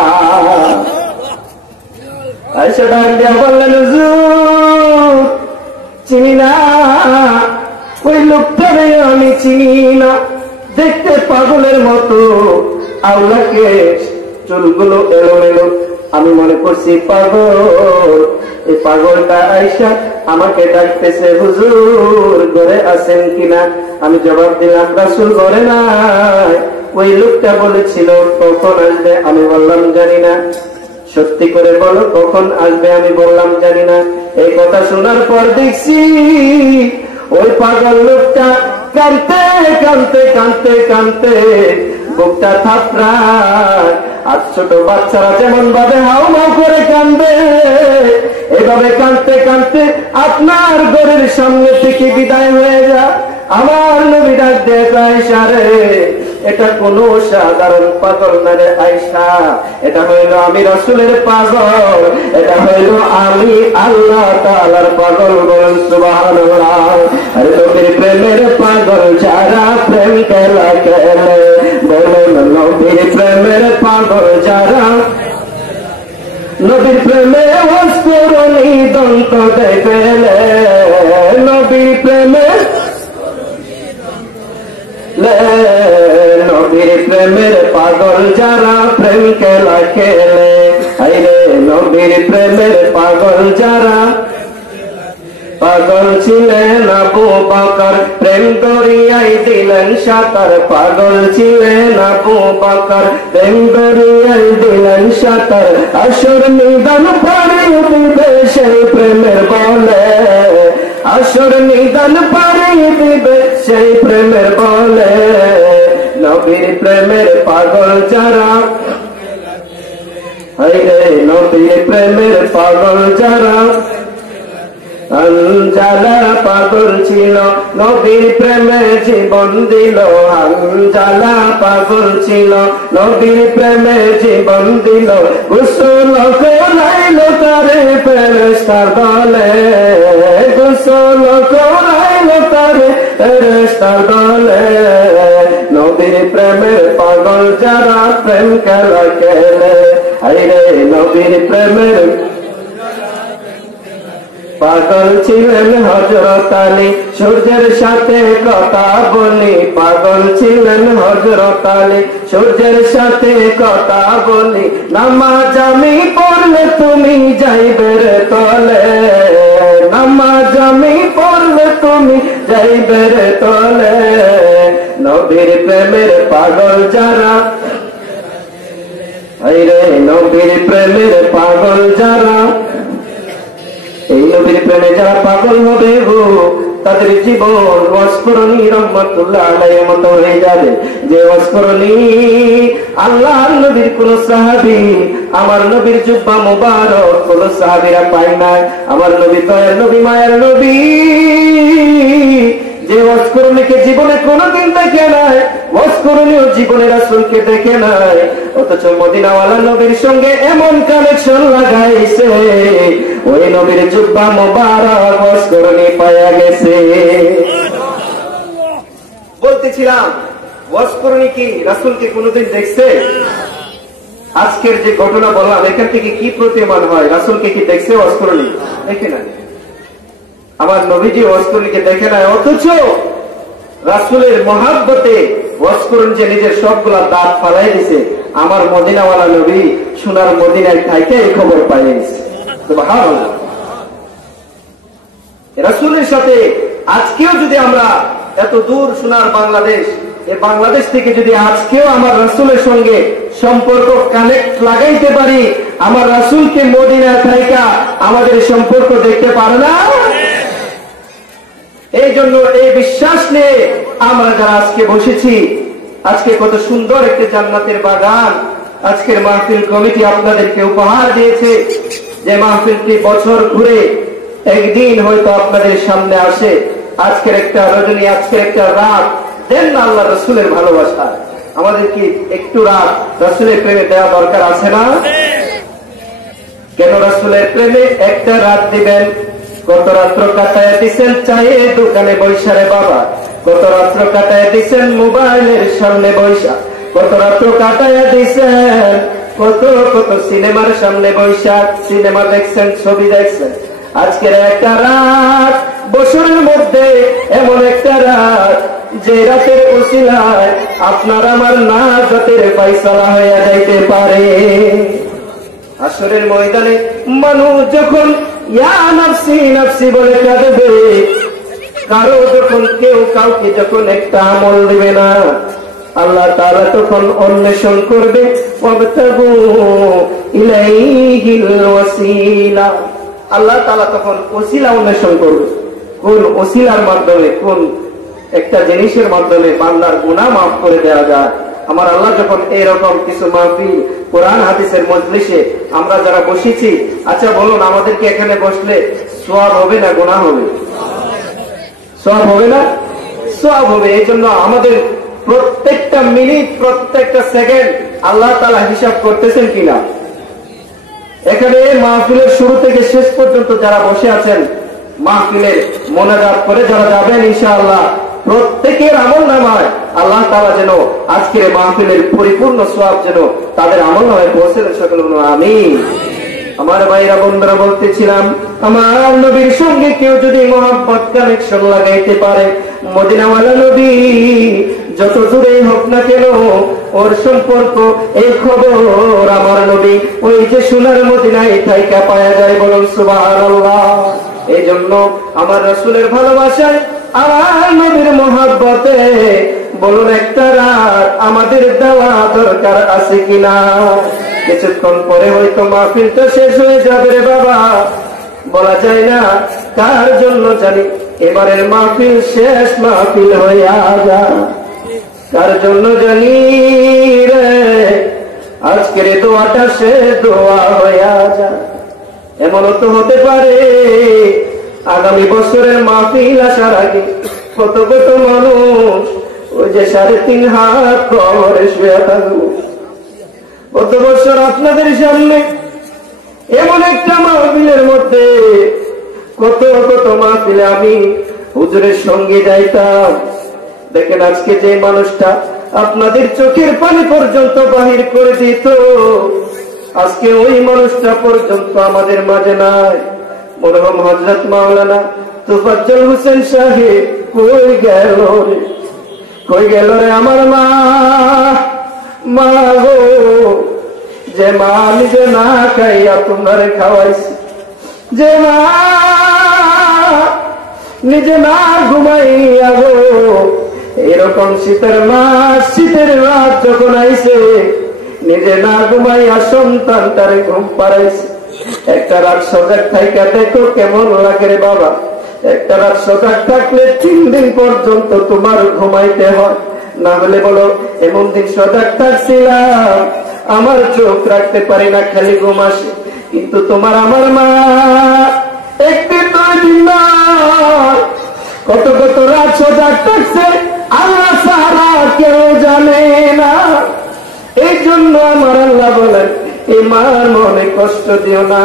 আয়েশা ডাক দিয়া বললেন, হুজুর চিনি না, ওই লোকটারে আমি চিনি না, দেখতে পাগলের মতো, আল্লাহকে চুলগুলো এলোমেলো, আমি মনে করছি পাগল। এই পাগলটা আয়েশা আমাকে ডাকতেছে, হুজুর ঘরে আছেন কিনা? আমি জবাব দিলাম, রাসূল ঘরে নাই। ওই লোকটা বলেছিল কখন আসবে, আমি বললাম জানি না। সত্যি করে বলো কখন আসবে? আমি বললাম জানি না। এই কথা শোনার পর দেখছি ওই পাগল লোকটা কাঁদতে কাঁদতে কাঁদতে কাঁদতে বুকটা থাপড়ায়। আর ছোট বাচ্চারা যেমন ভাবে হাউমাউ করে কান্দে, এভাবে কাঁদতে কাঁদতে আপনার ঘরের সামনে থেকে বিদায় হয়ে যা। আমার নবী ডাক দিয়ে, আয়েশা রে এটা কোনো সাধারণ পাগল না রে আয়েশা, এটা হইল আমি রাসূলের পাগল, এটা হইল আমি আল্লাহ তাআলার পাগল। বলেন সুবহানাল্লাহ। আরে নবীর প্রেমের পাগল যারা প্রেম খেলা খেলে, বলেন নবীর প্রেমের পাগল যারা, নবীর প্রেমে ওয়াজকুরুনি দন্ত দেয় ফেলে, নবীর প্রেমে নবীর প্রেমের পাগল যারা প্রেম খেলা খেলে, আইরে নবীর প্রেমের পাগল যারা, পাগল ছিলেন আবু বকর প্রেম দরিয়ায় দিলেন সাঁতার, পাগল ছিলেন আবু বকর প্রেম দরিয়ায় দিলেন সাঁতার, আসর নিদান পারে দিবে সেই প্রেমের বলে, আসর নিদান পারে দিবে সেই প্রেমের বলে, নবীর প্রেমের পাগল যারা, আইরে নবীর প্রেমের পাগল যারা, আনজালা পাগল ছিল নবীর প্রেমে জীবন দিল, আনজালা পাগল ছিল নবীর প্রেমে জীবন দিল, গোসল করাইল তারে ফেরেশতার দলে, গোসল করাইল তারে ফেরেশতার দলে, নবীর প্রেমের পাগল যারা প্রেম খেলা খেলে, আইরে নবীর প্রেমের পাগল ছিলেন হযরত আলী সূর্যের সাথে কথা বলি, পাগল ছিলেন হযরত আলী সূর্যের সাথে কথা বলি, নামাজ আমি পড়লে তুমি যাইবে রে তলে, নামাজ আমি পড়লে তুমি যাইবে রে তলে, নবীর প্রেমের পাগল যারা, আইরে নবীর প্রেমের পাগল যারা, এই নবীর প্রেমে যারা পাগল হবে গো তাদের জীবন ওয়াজকুরুনি রাহমাতুল্লাহ আলাইহির মতো হয়ে যাবে। যে ওয়াজকুরুনি আল্লাহর নবীর কোন সাহাবী, আমার নবীর জুব্বা মুবারক কোন সাহাবীরা পায় নাই। আমার নবী দয়ার নবী মায়ের নবী যে ওয়াজকুরুনিকে জীবনে কোনদিন দেখে নাই, ওয়াজকুরুনিও জীবনে রাসূলকে দেখে নাই, অথচ মদিনাওয়ালা নবীর সঙ্গে এমন কানেকশন লাগাইছে, ওই নবীর জুব্বা মুবারক ওয়াজকুরুনি পায়া গেছে। বলতেছিলাম ওয়াজকুরুনি কি রাসূলকে কোনদিন দেখছে? আজকের যে ঘটনা বললাম এখান থেকে কি প্রতীয়মান হয়? রাসূলকে কি দেখছে ওয়াজ করনি? দেখে না। আমার নবীজি ওয়াজ করনিকে দেখে নাই, অথচ রাসূলের মহাব্বতে ওয়াজ করুন যে নিজের সবগুলা দাঁত ফালাই দিছে। আমার মদিনাওয়ালা নবী সোনার মদিনায় থাইকে এই খবর পাই গেছে। সুবহানাল্লাহ। রাসূলের সাথে আজকেও যদি আমরা এত দূর সোনার বাংলাদেশ, এই বাংলাদেশ থেকে যদি আজকেও আমার রাসূলের সঙ্গে সম্পর্ক কানেক্ট লাগাইতে পারি, আমার রাসূলকে মদিনা থাইকা আমাদের সম্পর্ক দেখতে পারে না। এই জন্য এই বিশ্বাস নিয়ে আমরা যারা আজকে বসেছি, আজকে কত সুন্দর একটি জান্নাতের বাগান আজকের মাহফিল কমিটি আপনাদেরকে উপহার দিয়েছে। যে মাহফিলটি বছর ঘুরে একদিন হয়তো আপনাদের সামনে আসে। আজকের একটা রজনী, আজকের একটা রাত দেন না আল্লাহ রাসূলের ভালোবাসা। আমাদের কি একটু রাত রাসূলের প্রেমে দেওয়া দরকার আছে না? কেন রাসূলের প্রেমে একটা রাত দিবেন? কত রাত্র কাটায় দিচ্ছেন চায়ে দোকানে বৈশারে বাবা, কত রাত্র কাটায় দিচ্ছেন মোবাইলের সামনে বৈশা, কত রাত্র কাটায় দিচ্ছেন কত কত সিনেমার সামনে বৈশাখ, সিনেমা দেখছেন, ছবি দেখছেন। আজকের একটা রাত বছরের মধ্যে এমন একটা রাত যে রাতের ওসিলায় আপনার আমার নাজাতের ফায়সালা হয়ে যাইতে পারে। হাসরের ময়দানে মানুষ যখন ইয়া নাফসি নাফসি বলে কাঁদবে, কারো যখন কেউ কাউকে যখন একটা আমল দিবে না, আল্লাহ তাআলা তখন অন্বেষণ করবে ওয়াবতাগু ইলাইহিল ওয়াসিলা। আল্লাহ তাআলা তখন ওসিলা অন্বেষণ করবে। কোন ওসিলার মাধ্যমে, কোন একটা জিনিসের মাধ্যমে বান্দার গুনাহ মাফ করে দেওয়া যায়। আমার আল্লাহ যখন এরকম কিছু মাহফিল কোরআন হাদিসের মজলিসে আমরা যারা বসেছি, আচ্ছা বলুন আমাদেরকে এখানে বসলে সওয়াব হবে না গুনাহ হবে? সওয়াব হবে না? সওয়াব হবে। এই জন্য আমাদের প্রত্যেকটা মিনিট, প্রত্যেকটা সেকেন্ড আল্লাহ তাআলা হিসাব করতেছেন কিনা। এখানে মাহফিলের শুরু থেকে শেষ পর্যন্ত যারা বসে আছেন, মাহফিলের মোনাজাত করে যারা যাবেন ইনশাআল্লাহ, প্রত্যেকের আমলনামায় আল্লাহ তাআলা যেন আজকের মাহফিলের পরিপূর্ণ সওয়াব যেন তাদের আমলনামায় পৌঁছে দেন। সকল আমিন। আমার ভাইরা বোনরা বলতেছিলাম, আমার নবীর সঙ্গে কেউ যদি মহব্বত কানেকশন লাগাইতে পারে, মদিনাওয়ালা নবী যত দূরেই হোক না কেন ওর সম্পর্ক, এই খবর আমার নবী ওই যে সোনার মদিনায় থাইকা পাওয়া যায়। বলুন সুবহানাল্লাহ। এই জন্য আমার রাসূলের ভালোবাসায়, আমার নবীর মহব্বতে বলুন একটা রাত আমাদের দেওয়া দরকার আছে কিনা। কিছুক্ষণ পরে হয়তো মাহফিলটা শেষ হয়ে যাবে রে বাবা, বলা যায় না কার জন্য জানি এবারের মাহফিল শেষ মাহফিল হইয়া যায়, কার জন্য জানি রে আজকের দোয়াটা শেষ দোয়া হইয়া যায়। এমনও তো হতে পারে আগামী বছরের মাহফিল আসার আগে কত কত মানুষ ওই যে 3.5 হাত কবরে শুয়ে থাকবো। কত বছর আপনাদের সামনে এমন একটা মাহফিলের মধ্যে, কত কত মাহফিলে আমি হুজুরের সঙ্গে যাইতাম। দেখেন আজকে যে মানুষটা আপনাদের চোখের পানি পর্যন্ত বাহির করে দিত, আজকে ওই মানুষটা পর্যন্ত আমাদের মাঝে নাই। মরহুম হযরত মাওলানা তোফাজ্জল হোসেন সাহেব কই গেল রে, কই গেল রে আমার মা। মা গো, যে মা নিজে না খাইয়া তোমার খাওয়াইছে, যে মা নিজে না ঘুমাইয়া গো, এরকম শীতের মাস, শীতের রাত যখন আইছে নিজে না ঘুমাইয়া সন্তানটারে ঘুম পাড়াইছে। একটা রাত সজাগ থাইকা দেখো কেমন লাগে রে বাবা। একটা রাত সজাগ থাকলে 3 দিন পর্যন্ত তোমার ঘুমাইতে হয়। না হলে বলো এমন দিন সজাগ থাকছিলাম আমার চোখ রাখতে পারি না, খালি ঘুম আসে। কিন্তু তোমার আমার মা একদিন 2 দিন নয়, কত কত রাত সজাগ থাকছে আল্লাহ ছাড়া কেউ জানে না। এই জন্য আমার আল্লাহ বলেন, এই মার মনে কষ্ট দিও না,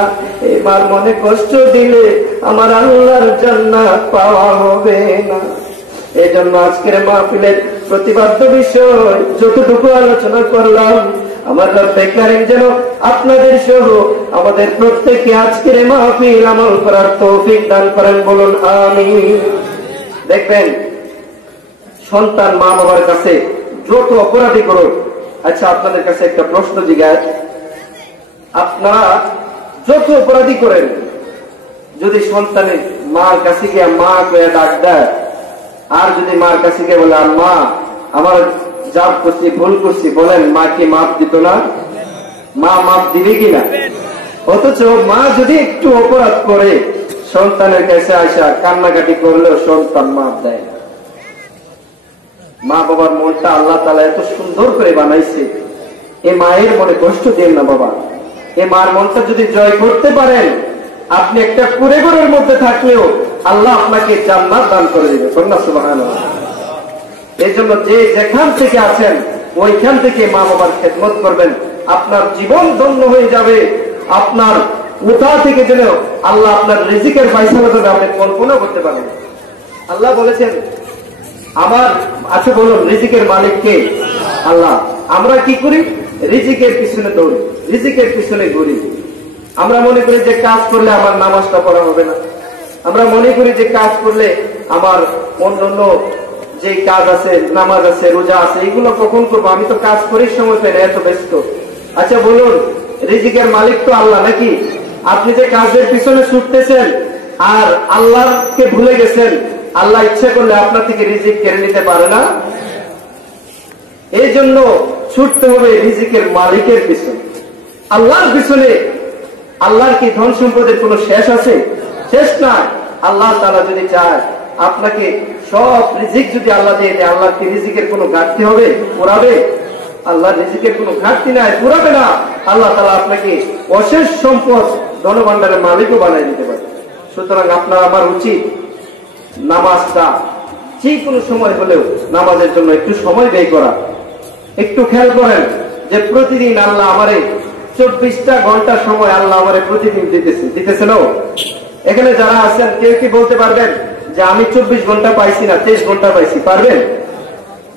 এই মার মনে কষ্ট দিলে আমার আল্লাহর জান্নাত পাওয়া হবে না। এই জন্য আজকের মাহফিলের প্রতিবাদ্য বিষয় যতটুকু আলোচনা করলাম, আমার রব্বে কারীম যেন আপনাদের সহ আমাদের প্রত্যেককে আজকের মাহফিল আমল করার তৌফিক দান করেন, বলুন আমিন। দেখবেন সন্তান মা বাবার কাছে যত অপরাধী করুন, আচ্ছা আপনাদের কাছে একটা প্রশ্ন জিজ্ঞাসা, আপনারা যত অপরাধী করেন, যদি সন্তানের মার কাছে গিয়ে মা কয়ে ডাক দেয়, আর যদি মার কাছে গিয়ে বলে মা আমার যা করছি ভুল করছি, বলেন মা কি মাফ দিত না? মা মাফ দিবে কিনা? অথচ মা যদি একটু অপরাধ করে সন্তানের কাছে আসা কান্নাকাটি করলেও সন্তান মাফ দেয় না। মা বাবার মনটা আল্লাহ তাআলা এত সুন্দর করে বানাইছে, এ মায়ের মনে কষ্ট দেন না বাবা। এ মার মনটা যদি জয় করতে পারেন, আপনি একটা কুঁড়েঘরের মধ্যে থাকলেও আল্লাহ আপনাকে জান্নাত দান করে দিবে। সুবহানাল্লাহ। এই জন্য যে যেখান থেকে আছেন ওইখান থেকে মা বাবার খেদমত করবেন, আপনার জীবন ধন্য হয়ে যাবে। আপনার কোথা থেকে যেন আল্লাহ আপনার রিজিকের ফয়সালা করবে আপনি কল্পনা করতে পারেন। আল্লাহ বলেছেন আমার, আচ্ছা বলুন রিজিকের মালিক কে? আল্লাহ। আমরা কি করি? রিজিকের পিছনে দৌড়ি, রিজিকের পিছনে ঘুরি। আমরা মনে করি যে কাজ করলে আমার নামাজটা পড়া হবে না, আমরা মনে করি যে কাজ করলে আমার অন্যান্য যে কাজ আছে, নামাজ আছে, রোজা আছে, এগুলো কখন করবো? আমি তো কাজ করি, সময় পাই না, এত ব্যস্ত। আচ্ছা বলুন রিজিকের মালিক তো আল্লাহ নাকি? আপনি যে কাজের পিছনে ছুটতেছেন আর আল্লাহকে ভুলে গেছেন, আল্লাহ ইচ্ছা করলে আপনার থেকে রিজিক কেড়ে নিতে পারে না? এই জন্য ছুটতে হবে রিজিকের মালিকের পিছনে, আল্লাহর পিছনে। আল্লাহর কি ধন সম্পদের কোন শেষ আছে? শেষ নাই। আল্লাহ তাআলা যদি চায় আপনাকে সব রিজিক যদি আল্লাহ দিয়ে দেয়, আল্লাহর কি রিজিকের কোনো ঘাটতি হবে? পুরাবে? আল্লাহর রিজিকের কোনো ঘাটতি নাই, পুরাবে না। আল্লাহ তাআলা আপনাকে অশেষ সম্পদ ধনভাণ্ডারের মালিকও বানিয়ে দিতে পারে। সুতরাং আপনার আমার উচিত নামাজটা যে কোনো সময় হলেও নামাজের জন্য একটু সময় ব্যয় করা। একটু খেয়াল করেন যে প্রতিদিন আল্লাহ আমারে 24টা ঘন্টা সময় আল্লাহ আমারে প্রতিদিন দিতেছে না? এখানে যারা আছেন কেউ কি বলতে পারবেন যে আমি 24 ঘন্টা পাইছি না, 23 ঘন্টা পাইছি? পারবেন?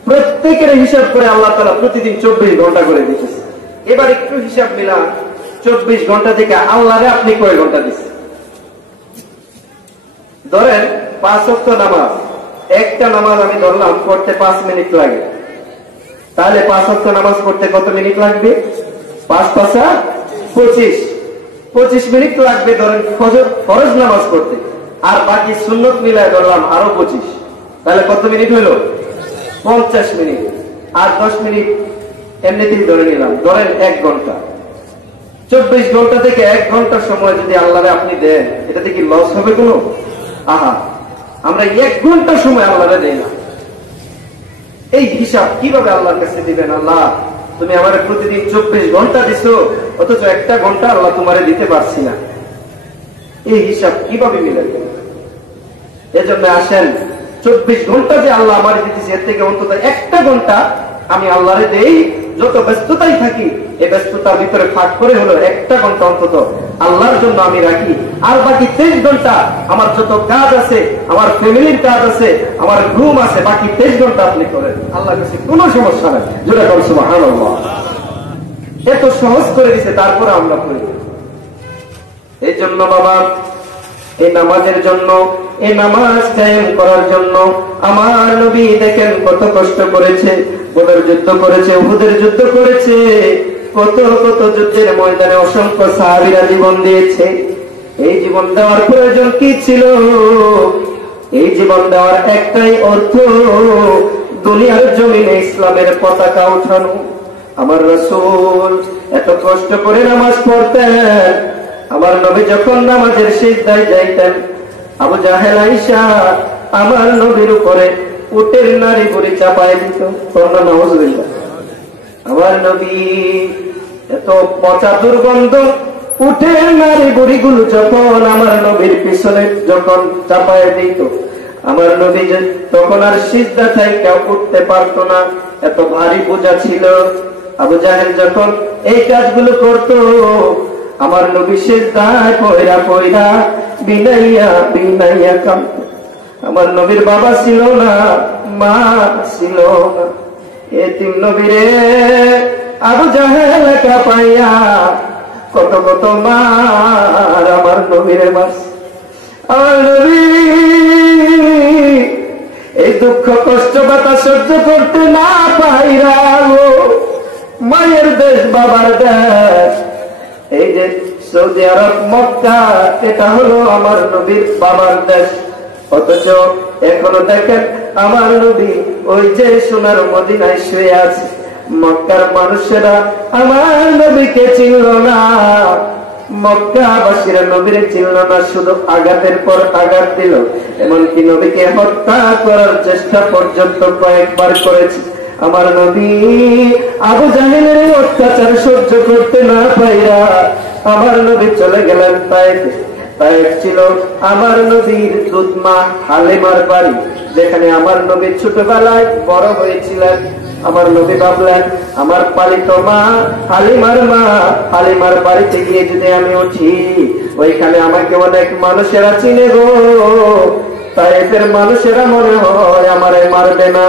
প্রত্যেকের হিসাব করে আল্লাহ তাআলা প্রতিদিন 24 ঘন্টা করে দিতেছে। এবার একটু হিসাব মিলান, 24 ঘন্টা থেকে আল্লাহরে আপনি কয় ঘন্টা দিচ্ছেন? ধরেন 5 ওয়াক্ত নামাজ, একটা নামাজ আমি ধরলাম পড়তে 5 মিনিট লাগে, তাহলে 5 ওয়াক্ত নামাজ পড়তে কত মিনিট লাগবে? 5 5 25 মিনিট লাগবে ধরেন ফরজ নামাজ পড়তে। আর বাকি সুন্নত মিলায় ধরলাম আরো 25, তাহলে কত মিনিট হলো? 50 মিনিট। আর 10 মিনিট এমনিতেই ধরে নিলাম, ধরেন 1 ঘন্টা। 24 ঘন্টা থেকে 1 ঘন্টা সময় যদি আল্লাহরে আপনি দেন, এটাতে কি লস হবে কোনো? আহা, আমরা 1 ঘন্টা সময় আল্লাহরে দেই না। এই হিসাব কিভাবে আল্লাহর কাছে দিবেন? আল্লাহ তুমি আমার প্রতিদিন 24 ঘন্টা দিছো, অথচ 1টা ঘন্টা আল্লাহ তোমারে দিতে পারছি না। এই হিসাব কিভাবে মিলাবেন? এজন্য আসেন 24 ঘন্টা যে আল্লাহ আমার দিতেছে, এর থেকে অন্তত 1টা ঘন্টা আমি আল্লাহরে দেই। যত ব্যস্ততাই থাকি, এই ব্যস্ততার ভিতরে ফাঁক করে হলো 1টা ঘন্টা অন্তত আল্লাহর জন্য আমি রাখি। আর বাকি 23 ঘন্টা আমার যত কাজ আছে, আমার ফ্যামিলির কাজ আছে, আমার ঘুম আছে, বাকি 23 ঘন্টা আপনি করেন। আল্লাহর কাছে কোনো সমস্যা নাই। যেটা বল সুবহানাল্লাহ। এত সহজ করে দিছে, তারপরে আমরা করি। এই জন্য বাবা, এই নামাজের জন্য, এই নামাজ কায়েম করার জন্য আমার নবী দেখেন কত কষ্ট করেছে। বদর যুদ্ধ করেছে, উহুদের যুদ্ধ করেছে, কত কত যুদ্ধের ময়দানে অসংখ্য সাহাবীরা জীবন দিয়েছে। এই জীবন দেওয়ার প্রয়োজন কি ছিল? এই জীবন দেওয়ার একটাই অর্থ, দুনিয়ার জমিনে ইসলামের পতাকা উঠানো। আমার রাসূল এত কষ্ট করে নামাজ পড়তেন। আমার নবী যখন নামাজের সিজদায় যাইতেন, আবু জাহেল আয়েশা আমার নবীর উপরে উটের নাড়ি ভুঁড়ি চাপায় দিত। নাউযুবিল্লাহ। আমার নবী এত পচা দুর্গন্ধ, উটের নাড়ি ভুঁড়িগুলো যখন আমার নবীর পিছনে যখন চাপায় দিত, আমার নবী তখন আর সিজদা থেকে উঠতে পারতো না, এত ভারী বোঝা ছিল। আবু জাহেল যখন এই কাজগুলো করতো, আমার নবী সিজদায় পয়রা পয়রা বিনাইয়া বিনাইয়া কাঁদতো। আমার নবীর বাবা ছিল না, মা ছিল না। এতিম নবীরে আবু জাহেল কাঁপাইয়া কত কত মার আমার নবীরে মারছে। আমার নবী এই দুঃখ কষ্ট ব্যথা সহ্য করতে না পাইরা গো, মায়ের দেশ বাবার দেশ, এই যে সৌদি আরব মক্কা, এটা হলো আমার নবীর বাবার দেশ। অথচ এখনো দেখেন আমার নবী ওই যে সোনার মদিনায় শুয়ে আছে। মক্কার মানুষেরা আমার নবীকে চিনল না, মক্কাবাসীরা নবীরে চিনল না, শুধু আঘাতের পর আঘাত দিল, এমনকি নবীকে হত্যা করার চেষ্টা পর্যন্ত কয়েকবার করেছে। আমার নবী আবু জাহেলের অত্যাচার সহ্য করতে না পাইরা আমার নবী চলে গেলেন তায়েফে। তায়েফ ছিল আমার নবীর দুধমা হালিমার বাড়ি, যেখানে আমার নবী ছোটবেলায় বড় হয়েছিলেন। আমার নবী ভাবলেন আমার পালিত মা হালিমার বাড়িতে গিয়ে যদি আমি উঠি, ওইখানে আমাকে অনেক মানুষেরা চিনে গো, তায়েফের মানুষেরা মনে হয় আমারে মারবে না।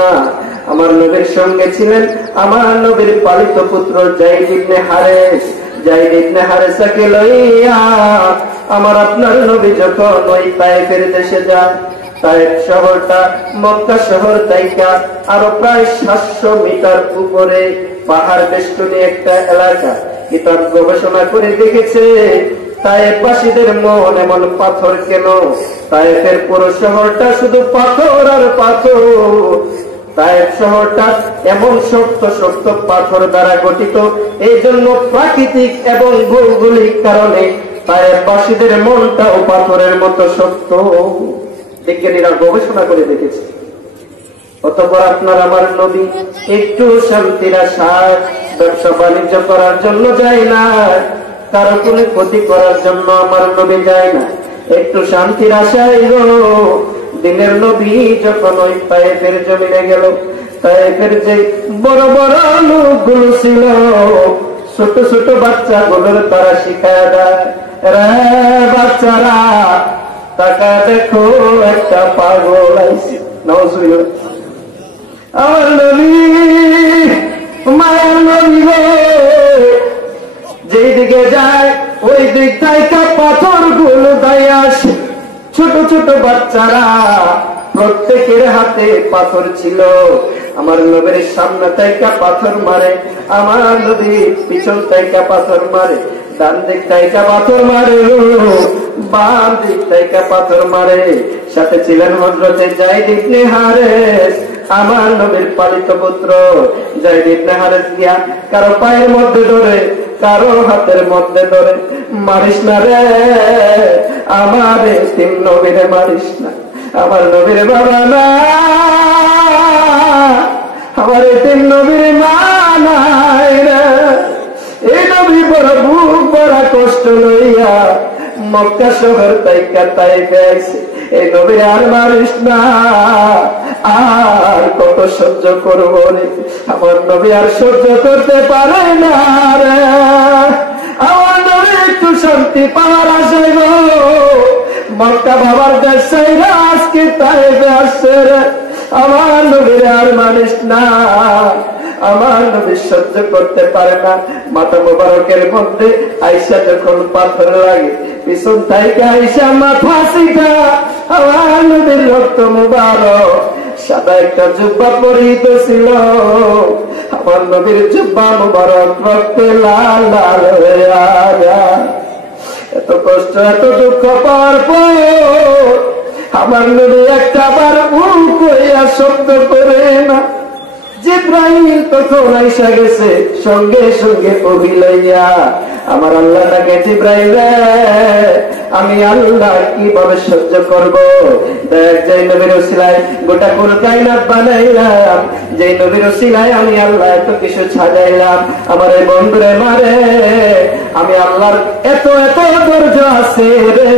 আমার নবীর সঙ্গে ছিলেন আমার নবীর পালিত পুত্র যায়েদ ইবনে হারেস। যায়েদ ইবনে হারেসাকে লইয়া আমার আপনার নবী যখন ওই তায়েফের দেশে যান, তায়েফ শহরটা মক্কা শহর থেকে আরো প্রায় 700 মিটার উপরে পাহাড় বেষ্টনী একটা এলাকা। কিতাব গবেষণা করে দেখেছে তায়েফবাসীদের মন এমন পাথর কেন? তায়েফের পুরো শহরটা শুধু পাথর আর পাথর। তায়েফ শহরটা এমন শক্ত শক্ত পাথর দ্বারা গঠিত, এই জন্য প্রাকৃতিক এবং ভৌগোলিক কারণে তায়েফবাসীদের মনটাও পাথরের মতো শক্ত। বিজ্ঞানীরা গবেষণা করে দেখেছে। অতঃপর আপনার আমার নবী একটু শান্তির আশায় ব্যবসা বাণিজ্য করার জন্য যায় না, কারো কোনো ক্ষতি করার জন্য আমার নবী যায় না, একটু শান্তির আশায় গো। দিনের নবী যখন ওই তায়েফের জমিনে গেল, তায়েফের যে বড় বড় লোকগুলো ছিল, ছোট ছোট বাচ্চাগুলোর তারা শিখায় দেয়, রে বাচ্চারা টাকা দেখো একটা পাগল আইছে। নাউজুবিল্লাহ। আমার নবী মায়ের নবী যেই দিকে যায় ওই দিক থেকে পাথর গুলো দায় আসে। ছোট ছোট বাচ্চারা প্রত্যেকের হাতে পাথর ছিল। আমার নবীর সামনে থেকে পাথর মারে, আমার নবী পিছন থেকে পাথর মারে, ডান দিক থেকে পাথর মারে, বাম দিক থেকে পাথর মারে। সাথে ছিলেন হযরতে যায়েদ ইবনে হারেস, আমার নবীর পালিত পুত্র। যায়েদ ইবনে হারেস গিয়া কারো পায়ের মধ্যে ধরে, কারো হাতের মধ্যে ধরে, মারিস না রে আমার তিন নবীরে, মারিস না, আমার নবীর বাবা না, আমার তিন নবীর মা নাই রে। এই নবী বড় বুক বড় কষ্ট লইয়া মক্কা শহর তাইকা তায়েফে আইছে। এই নবীর আর মারিস না, আর কত সহ্য করবো রে, আমার নবী আর সহ্য করতে পারে না রে। আমার নবী একটু শান্তি পাওয়ার আসে গো, মক্কা বাবার দেশ চাইরা আজকে তায়েফে আসছে রে। আমার নবীর আর মানিস না, আমার নবী সহ্য করতে পারে না। মাথা মোবারকের মধ্যে আইসা যখন পাথর লাগে, পিছন থেকে আইসা মাথা শিখা আমার নবীর রক্ত মোবারক, সাদা একটা জুব্বা পরিহিত ছিল, আমার নবীর জুব্বা মোবারক রক্তে লাল লাল হয়ে যায়। এত কষ্ট এত দুঃখ পাওয়ার পর আমার নবী একটা বার কইয়া শব্দ করে না। জিব্রাইল তখন আইসা গেছে সঙ্গে সঙ্গে ওহি লইয়া। আমার আল্লাহ তাকে জিব্রাইল রে, আমি আল্লাহ কিভাবে সহ্য করব? দেখ, যে নবীর ওসিলায় গোটা কুল কায়নাত বানাইলাম, যে নবীর ওসিলায় আমি আল্লাহ এত কিছু সাজাইলাম, আমার এই বন্ধুরে মারে, আমি আল্লাহর এত এত ধৈর্য আছে রে,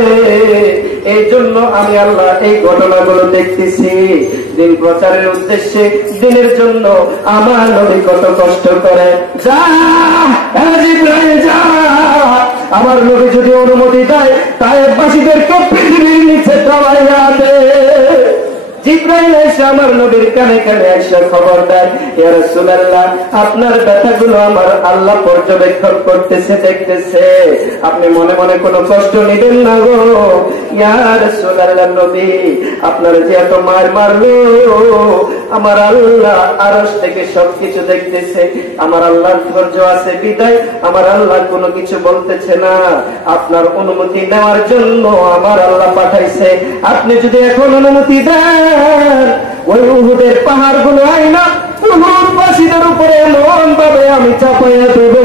এই জন্য আমি আল্লাহ এই ঘটনাগুলো দেখতেছি। দিন প্রচারের উদ্দেশ্যে, দিনের জন্য আমার নবী কত কষ্ট করে। যা জিব্রাইল যা, আমার নবী যদি অনুমতি দেয় তায়েফবাসীদেরকে পৃথিবীর নিচে চালাইয়া দে। জিব্রাইল জিবরাইল এসে আমার নবীর কানে কানে এসে খবর দেয়, ইয়া রাসূলুল্লাহ, আপনার ব্যথাগুলো আমার আল্লাহ পর্যবেক্ষণ করতেছে, দেখতেছে, আপনি মনে মনে কোনো কষ্ট নেবেন না গো। ইয়া রাসূলুল্লাহ, নবী আপনার যে এত মার মারলো, আমার আল্লাহ আরশ থেকে সবকিছু দেখতেছে, আমার আল্লাহর ধৈর্য আছে বিদায় আমার আল্লাহ কোনো কিছু বলতেছে না। আপনার অনুমতি নেওয়ার জন্য আমার আল্লাহ পাঠাইছে, আপনি যদি এখন অনুমতি দেন ওই উহুদের পাহাড় গুলো আইনা উহুদবাসীদের উপরে এমন ভাবে আমি চাপাইয়া দেব,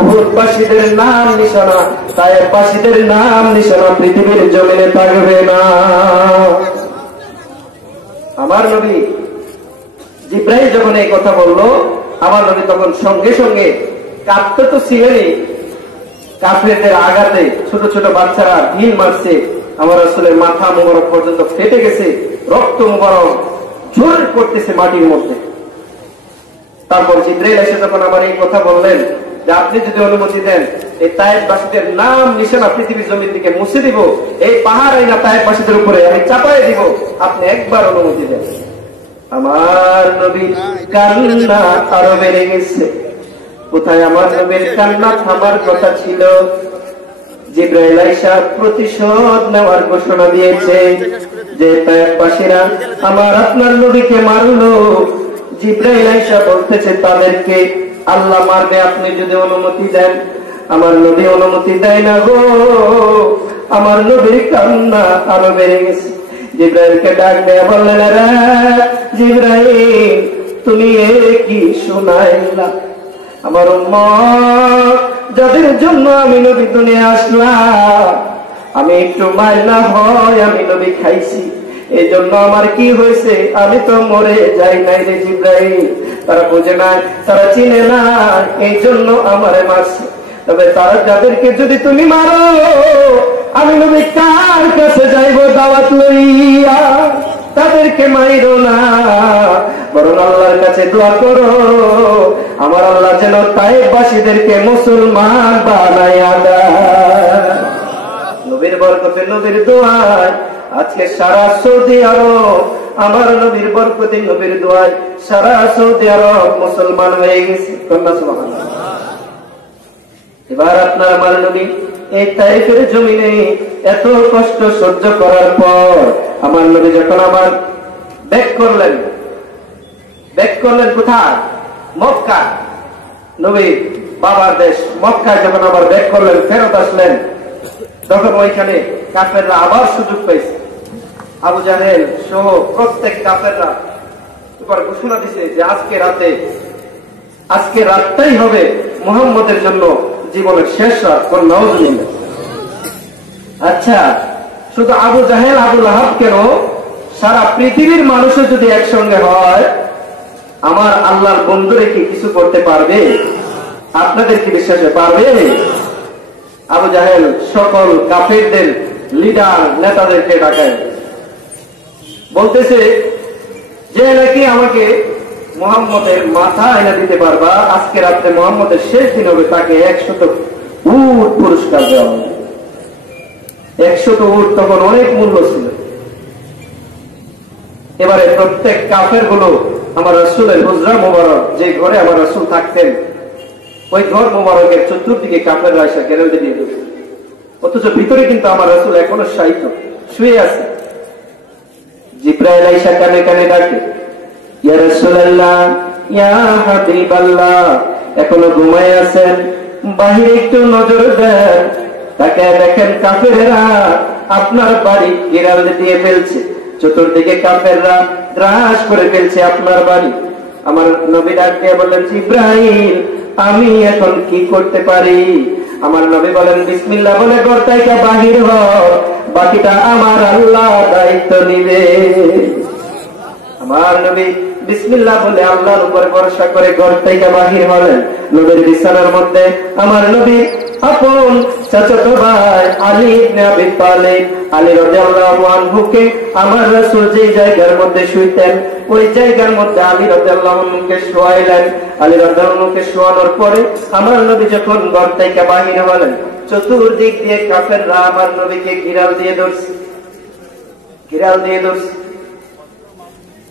উহুদবাসীদের নাম নিশানা, তায়েফবাসীদের নাম নিশানা পৃথিবীর জমিনে থাকবে না। আমার নবী জিবরাইল যখন এই কথা বললো, আমার নবী তখন সঙ্গে সঙ্গে কাঁপতে তো ছিলেনই, কাফেরদের আঘাতে ছোট ছোট বাচ্চারা ঢিল মারছে, আমার রাসূলের মাথা মোবারক পর্যন্ত ফেটে গেছে, রক্ত মোবারক ঝরে পড়তেছে মাটির মধ্যে। তারপর জিবরাইল এসে যখন আমার এই কথা বললেন যে আপনি যদি অনুমতি দেন এই তায়েফবাসীদের নাম নিশানা পৃথিবীর জমির দিকে মুছে দিব, এই পাহাড় আইনা তায়েফবাসীদের উপরে আমি চাপাই দিব, আপনি একবার অনুমতি দেন। আমার নবীর কান্না আরো বেড়ে গেছে। কোথায় আমার নবীর কান্না থামার কথা ছিল, জিবরাইল আইসা প্রতিশোধ নেওয়ার ঘোষণা দিয়েছে যে তায়েফবাসীরা আমার আপনার নবীকে মারলো। জিবরাইল আইসা বলতেছে তাদেরকে আল্লাহ মারবে আপনি যদি অনুমতি দেন। আমার নবী অনুমতি দেয় না গো, আমার নবীর কান্না আরো বেড়ে গেছে। জিবরাইলকে ডাক দেয়া বললেন, রে জিবরাইল, তুমি কি শোনাইলা আমার উম্মত যাদের জন্য আমি নবী দুনিয়া আসলাম, আমি একটু মাইলা হয় আমি নবী খাইছি, এই জন্য আমার কি হয়েছে, আমি তো মরে যাই নাই রে জিবরাইল। তারা বোঝে না, তারা চিনে না, এই জন্য আমারে মারছে। তবে তারা যাদেরকে যদি তুমি মারো, আমি নবী কার কাছে যাইব দাওয়াত লইয়া, তাদেরকে মাইরো না, বরং আল্লাহর কাছে দোয়া করো আমার আল্লাহ যেন তায়েফবাসীদেরকে মুসলমান বানায়া দেয়। নবীর বরকতে, নবীর দোয়ায় আজকে সারা সৌদি আরব, আমার নবীর বরকতে, নবীর দোয়ায় সারা সৌদি আরব মুসলমান হয়ে গেছে। সুবহানাল্লাহ। এবার আপনার আমার নবী এই তায়েফের জমিনে এত কষ্ট সহ্য করার পর আমার নবী যখন আবার ব্যাক করলেন কোথায়? মক্কা, নবীর বাবার দেশ মক্কায় যখন আবার ব্যাক করলেন, ফেরত আসলেন, তখন ওইখানে কাফেররা আবার সুযোগ পেয়েছে। আবু জাহেল সহ প্রত্যেক কাফেররা এবার ঘোষণা দিছে যে আজকে রাতটাই হবে মুহাম্মদের জন্য জীবনের শেষ রাত। নাউজুবিল্লাহ। আচ্ছা, শুধু আবু জাহেল আবু লাহাব কেন, সারা পৃথিবীর মানুষও যদি একসঙ্গে হয়, আমার আল্লাহর বন্ধুরে কি কিছু করতে পারবে? আপনাদের কি বিশ্বাসে পারবে? আবু জাহেল সকল কাফেরদের লিডার নেতাদেরকে ডাকায়, বলতেছে যে নাকি আমাকে মুহাম্মদের মাথা এনে দিতে পারবা, আজকে রাত্রে মুহাম্মদের শেষ দিন হবে, তাকে 100 উট পুরস্কার দেওয়া হবে। 100 উট তখন অনেক মূল্য ছিল। এবারে প্রত্যেক কাফের গুলো আমার রাসূলের হুজরা মোবারক, যে ঘরে আমার রাসূল থাকতেন, ওই ঘর মোবারকের চতুর্দিকে কাফেররা এসে ঘেরাও দিয়ে দিত, অথচ ভিতরে কিন্তু আমার রাসূল এখনো শায়িত শুয়ে আছে। জিবরাইল আইসা কানে কানে ডাকে, ইয়া রাসূলুল্লাহ, ইয়া হাবিবাল্লাহ, এখনো ঘুমায় আছেন, বাহিরে একটু নজর দেন, তাকে দেখেন কাফেররা আপনার বাড়ি ঘেরাও দিয়ে ফেলছে, চতুর্দিকে কাফেররা গ্রাস করে ফেলছে আপনার বাড়ি। আমার নবী ডাক দিয়ে বললেন, জিবরাইল, আমি এখন কি করতে পারি? আমার নবী বলেন, বিসমিল্লাহ বলে ঘর থেকে বাহির হও, বাকিটা আমার আল্লাহ দায়িত্ব নিবে। আমার নবী বিসমিল্লাহ বলে আল্লাহর উপরে ভরসা করে ঘর থেকে বাহির হলেন। নবীর বিছানার মধ্যে আমার নবী আপন চাচাতো ভাই আলী ইবনে আবি তালিব, আলী রাদিয়াল্লাহু আনহুকে আমার রাসূল যে জায়গার মধ্যে শুইতেন, ওই জায়গার মধ্যে আলী রাদিয়াল্লাহু আনহুকে শোয়াইলেন। আলী রাদিয়াল্লাহু আনহুকে শোয়ানোর পরে আমার নবী যখন ঘর থেকে বাহির হলেন, চতুর্দিক দিয়ে কাফেররা আমার নবীকে ঘিরাল দিয়ে ধরছে।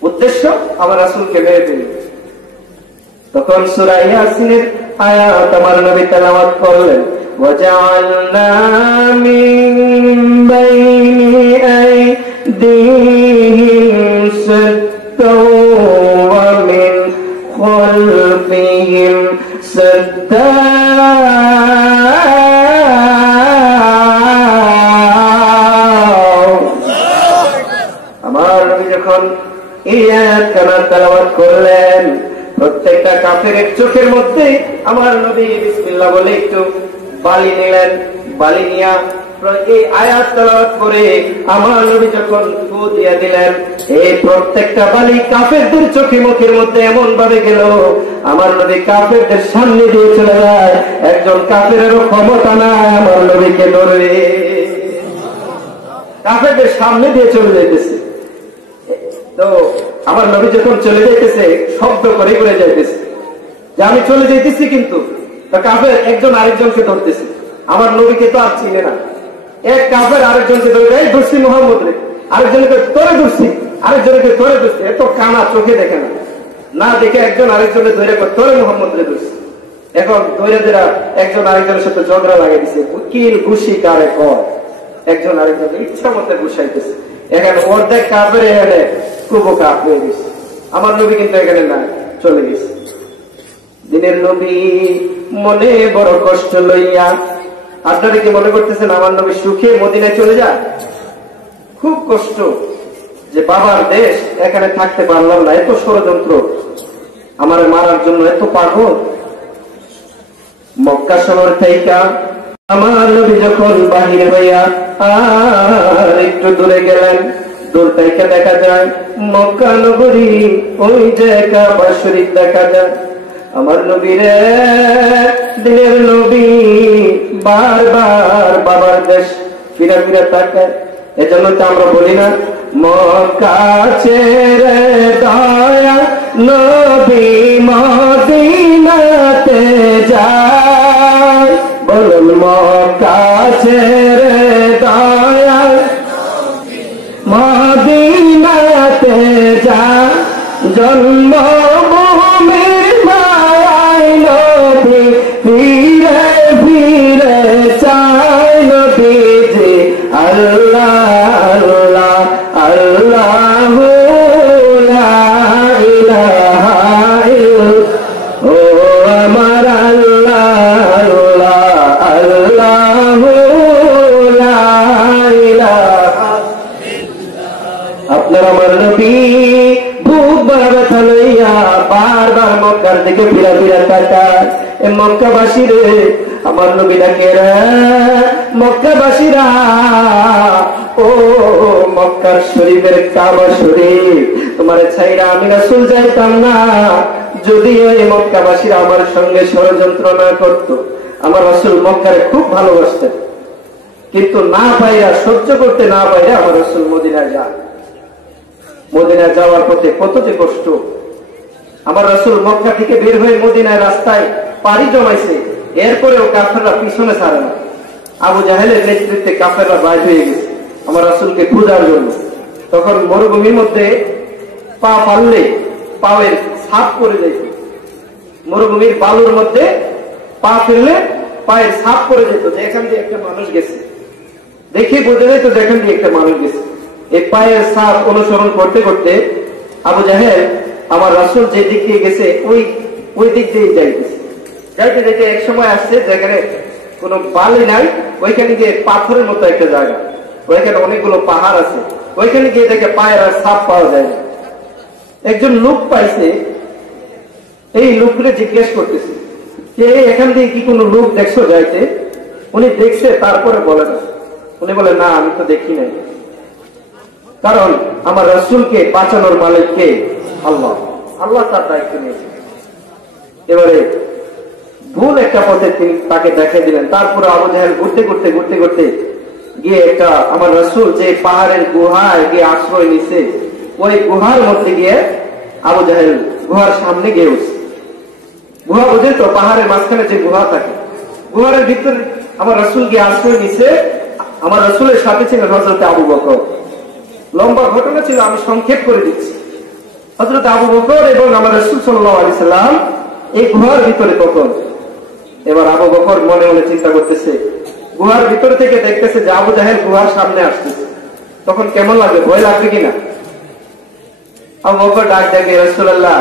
উদ্দেশ্য আমার রাসূলকে মেরে ফেলবে। তখন সূরা ইয়াসিনের আয়াত আমার নবী তেলাওয়াত করলেন, ওয়াজআলনা মিন বাইনি আইদিহিম সাদ্দাও ওয়া মিন খালফিহিম সাদ্দাও। আমার নবী যখন এই আয়াত কানা তেলাওয়াত করলেন, প্রত্যেকটা কাফেরের চোখের মধ্যে আমার নবী বিসমিল্লাহ বলে একটু বালি নিলেন। বালি নিয়া এই আয়াত তেলাওয়াত করে আমার নবী যখন ফু দিয়ে দিলেন, এই প্রত্যেকটা বালি কাফেরদের চোখে মুখের মধ্যে এমন ভাবে গেল, আমার নবী কাফেরদের সামনে দিয়ে চলে যায়। একজন কাফেরেরও ক্ষমতা নাই আমার নবীকে ধরবে, কাফেরদের সামনে দিয়ে চলে যেতেছে। তো আমার নবী যখন চলে যাইতেছে শব্দ করে করে যাইতেছে যে আমি চলে যাইতেছি, কিন্তু কাফের একজন আরেকজনকে ধরতেছে। আমার নবীকে তো আর চিনে না। এক কাফের আরেকজনকে ধরে, এই ধরছি মোহাম্মদ রে, আরেকজনকে তোরে ধরছি, আরেকজনকে তোরে ধরছি। এত কানা চোখে দেখে না, না দেখে একজন আরেকজনের ধরে তোরে মোহাম্মদ রে ধরছি। এখন ধরে যারা একজন আরেকজনের সাথে ঝগড়া লাগিয়ে দিচ্ছে, কিল ঘুষি কারে কর, একজন আরেকজনের ইচ্ছা মতো ঘুষাইতেছে। এখানে অর্ধেক কাফের এখানে খুব কাপ হয়ে গেছে। আমার নবী কিন্তু এখানে না, চলে গেছে। দিনের নবী মনে বড় কষ্ট লইয়া, আপনারা কি মনে করতেছেন আমার নবী সুখে মদিনায় চলে যায়? খুব কষ্ট যে বাবার দেশ, এখানে থাকতে পারলাম না, এত ষড়যন্ত্র আমার মারার জন্য, এত পাগল। মক্কা শহর থেকে আমার নবী যখন বাহিরে হইয়া আর একটু দূরে গেলেন, দূর থেকে দেখা যায় মক্কা নগরী, ওই যে কাবা শরীফ দেখা যায়। আমার নবীরে দিনের নবী বারবার বাবার দেশ ফিরা ফিরা তাকায়। এজন্য তো আমরা বলি না, মক্কা ছেড়ে দয়া নবী মদিনাতে যায়। বলুন মক্কা ছেড়ে দয়া মদিনাতে যায়। জন্মভূমির মায়ায় নবী ফিরে ফিরে চায় নবীজি। আল্লাহ আল্লাহ আল্লাহু লা ইলাহা ইল্লাল্লাহ। ও আমার আল্লাহ আল্লাহ আল্লাহু লা ইলাহা ইল্লাল্লাহ। আপনার আমার নবী ব্যথা লইয়া বারবার মক্কার দিকে ফিরা ফিরা তাকায়। মক্কাবাসী রে, আমার নবী ডাকে রে মক্কাবাসীরা, ও মক্কার শরীফের কাবা শরীফ, তোমার ছাইরা আমি রাসূল যাইতাম না যদি ওই মক্কাবাসীরা আমার সঙ্গে ষড়যন্ত্র না করত। আমার রাসূল মক্কারে খুব ভালোবাসতেন, কিন্তু না পাইরা, সহ্য করতে না পাইরা আমার রাসূল মদিনায় যায়। মদিনায় যাওয়ার পথে কত যে কষ্ট। আমার রাসূল মক্কা থেকে বের হয়ে মদিনায় রাস্তায় পাড়ি জমাইছে, এরপরেও কাফেররা পিছনে ছাড়ে না। আবু জাহেলের নেতৃত্বে কাফেররা বাইর হয়ে গেছে আমার রাসূলকে খোঁজার জন্য। তখন মরুভূমির মধ্যে পা পারলে পায়ের ছাপ পড়ে যেত, মরুভূমির বালুর মধ্যে পা ফেললে পায়ের ছাপ পড়ে যেত, যে এখান দিয়ে একটা মানুষ গেছে, দেখে বোঝা যেত যে এখান দিয়ে একটা মানুষ গেছে। এই পায়ের ছাপ অনুসরণ করতে করতে আবু জাহেল আমার রাসূল যে দিক দিয়ে গেছে ওই দিক দিয়ে যাইতেছে। যাইতে যাইতে এক সময় আসছে যেখানে কোনো বালি নাই, ওইখানে গিয়ে পাথরের মতো একটা জায়গা, ওইখানে অনেকগুলো পাহাড় আছে, ওইখানে গিয়ে দেখে পায়ের আর ছাপ পাওয়া যায় না। একজন লোক পাইছে, এই লোককে জিজ্ঞেস করতেছে যে এখান দিয়ে কি কোনো লোক দেখছো যাইতে? উনি দেখছে, তারপরে বলে না, উনি বলে না আমি তো দেখি নাই, কারণ আমার রাসূলকে বাঁচানোর মালিক কে? আল্লাহ। আল্লাহ তার দায়িত্ব নিয়েছে। এবারে ভুল একটা পথে তিনি তাকে দেখিয়ে দিলেন। তারপরে আবু জাহেল ঘুরতে ঘুরতে ঘুরতে ঘুরতে গিয়ে একটা আমার রাসূল যে পাহাড়ের গুহায় গিয়ে আশ্রয় নিছে, ওই গুহার মধ্যে গিয়ে আবু জাহেল গুহার সামনে গিয়ে উঠছে। গুহা বোঝে তো, পাহাড়ের মাঝখানে যে গুহা থাকে, গুহার ভিতরে আমার রাসূল গিয়ে আশ্রয় নিছে। আমার রাসূলের সাথে ছিলেন হযরত আবু বকর। লম্বা ঘটনা ছিল, আমি সংক্ষেপ করে দিচ্ছি। হযরত আবু বকর এবং আমার রাসূল সাল্লাল্লাহু আলাইহি সাল্লাম এই গুহার ভিতরে তখন। এবার আবু বকর মনে মনে চিন্তা করতেছে, গুহার ভিতর থেকে দেখতেছে যে আবু জাহেল গুহার সামনে আসতেছে। তখন কেমন লাগবে, ভয় লাগবে কিনা? আবু বকর ডাক দেখে, রাসূলুল্লাহ,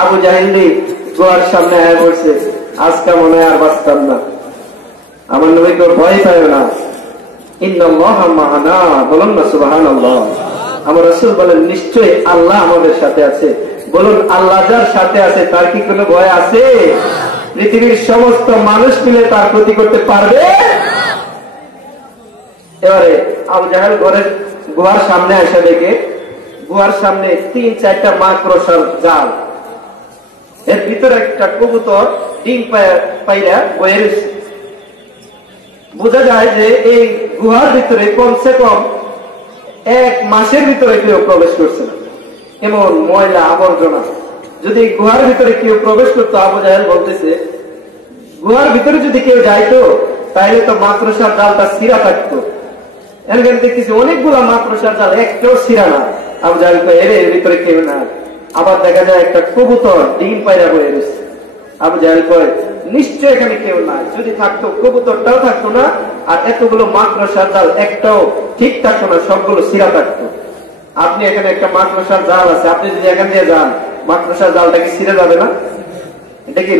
আবু জাহেল গুহার সামনে আয়া পড়ছে, আজকে মনে হয় আর বাঁচতাম না। আমার নবীকে ভয় পায় না। ইন্নাল্লাহা মা'ানা, বলুন না সুবহানাল্লাহ। আমার রাসূল বলেন, নিশ্চয়ই আল্লাহ আমাদের সাথে আছে। বলুন, আল্লাহ যার সাথে আছে তার কি কোনো ভয় আছে? পৃথিবীর সমস্ত মানুষ মিলে তার ক্ষতি করতে পারবে? এবারে আবু জাহেল ঘরের গুহার সামনে এসে দেখে, গুহার সামনে 3-4টা মাকড়সার জাল, এর ভিতরে একটা কবুতর ডিম পাইরা বয়ে রয়েছে। বোঝা যায় যে এই গুহার ভিতরে কমসে কম 1 মাসের ভিতরে কেউ প্রবেশ করছে না। এমন ময়লা আবর্জনা, যদি গুহার ভিতরে কেউ প্রবেশ করতো, আবু জাহেল বলতেছে, গুহার ভিতরে যদি কেউ যাইতো তাহলে তো মাকড়সার জালটা ছিঁড়া থাকতো। এখানে দেখতেছি অনেকগুলা মাকড়সার জাল, একটাও ছিঁড়া না। আবু জাহেল এর ভিতরে কেউ না। আবার দেখা যায় একটা কবুতর ডিম পায়রা বয়ে রয়েছে। আবু জাহেল কয়, নিশ্চয় এখানে কেউ নাই। যদি থাকতো কবুতরটাও থাকতো না, আর এতগুলো মাকড়সার জাল একটাও ঠিক থাকতো না, সবগুলো ছিঁড়া থাকতো। আপনি এখানে একটা মাকড়সার জাল আছে, আপনি যদি এখান দিয়ে যান, মাকড়সার জালটা কি ছিঁড়ে যাবে না? এটা কি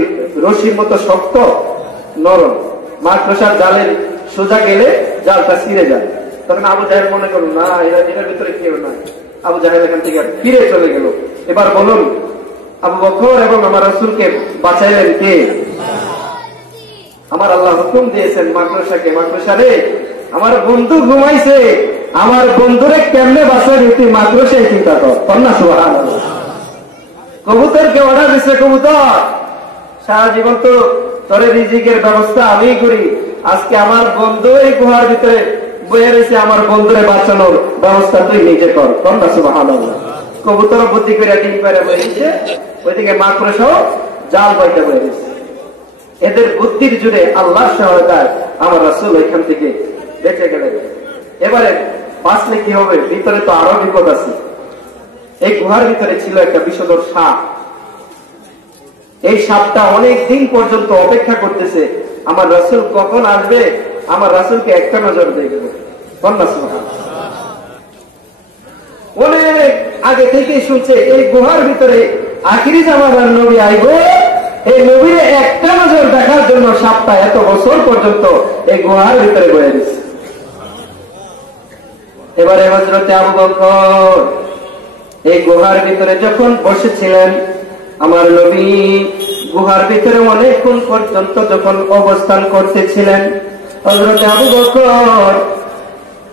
রশির মতো শক্ত, নরম? মাকড়সার জালের সোজা গেলে জালটা ছিঁড়ে যায়। তখন আবু জাহেল মনে করল, না, এটার ভিতরে কেউ নাই। আবু জাহেল এখান থেকে ফিরে চলে গেল। এবার বলুন, আবু বকর এবং আমার রাসূলকে বাঁচাইলেন কে? আমার আল্লাহ হুকুম দিয়েছেন মাকড়সাকে, মাকড়সা রে, আমার বন্ধু ঘুমাইছে, আমার বন্ধুরে কেমনে বাঁচাবি তুই মাকড়সায় চিন্তা কর। কন্যা সুবহানাল্লাহ। কবুতরকে অর্ডার দিচ্ছে, কবুতর, সারা জীবন তো তোরে রিজিকের ব্যবস্থা আমি করি, আজকে আমার বন্ধু এই গুহার ভিতরে বয়ে রয়েছে, আমার বন্ধুরে বাঁচানোর ব্যবস্থা তুই নিজে কর। কন্যা সুবহানাল্লাহ। কবুতর বুদ্ধি করে ডিম করে বইছে, ওইদিকে মাকড়সাও জাল বইতে বয়ে রয়েছে। এদের বুদ্ধির জুড়ে আল্লাহর সহায়তায় আমার রাসূল এখান থেকে বেঁচে গেলেন। এবারে বাঁচলে কি হবে? ভিতরে তো আরো বিপদ আছে। এই গুহার ভিতরে ছিল একটা বিষধর সাপ। এই সাপটা অনেক দিন পর্যন্ত অপেক্ষা করতেছে, আমার রাসূল কখন আসবে, আমার রাসূলকে একটা নজর দেখবে। কন্যা সুবহানাল্লাহ। অনেক আগে থেকে শুনছে এই গুহার ভিতরে আখিরি জামানার নবী আইব, এই নবীর একটা নজর দেখার জন্য সাপটা এত বছর পর্যন্ত এই গুহার ভিতরে বয়ে দিচ্ছে। এবারে হযরত আবু বকর এই গুহার ভিতরে যখন বসেছিলেন, আমার নবী গুহার ভিতরে অনেকক্ষণ পর্যন্ত যখন অবস্থান করতেছিলেন, হযরত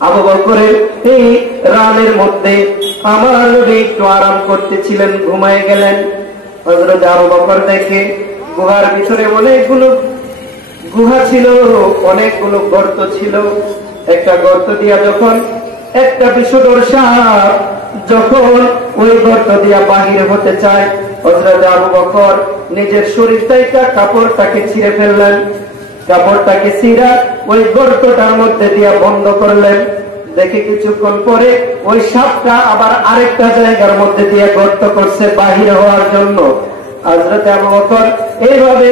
আবু বকরের এই রানের মধ্যে আমার নবী একটু আরাম করতেছিলেন, ঘুমায় গেলেন। হযরত আবু বকর দেখে গুহার ভিতরে অনেকগুলো গুহা ছিল, অনেকগুলো গর্ত ছিল। একটা গর্ত দিয়া যখন একটা বিষধর সাপ যখন ওই গর্ত দিয়া বাহির হতে চায়, হযরত আবু বকর নিজের শরীর থেকে কাপড়টাকে ছিঁড়ে ফেললেন। কাপড়টাকে ছিঁড়া ওই গর্তটার মধ্যে দিয়া বন্ধ করলেন। দেখে কিছুক্ষণ পরে ওই সাপটা আবার আরেকটা জায়গার মধ্যে দিয়ে গর্ত করছে বাহির হওয়ার জন্য। হযরত আবু বকর এইভাবে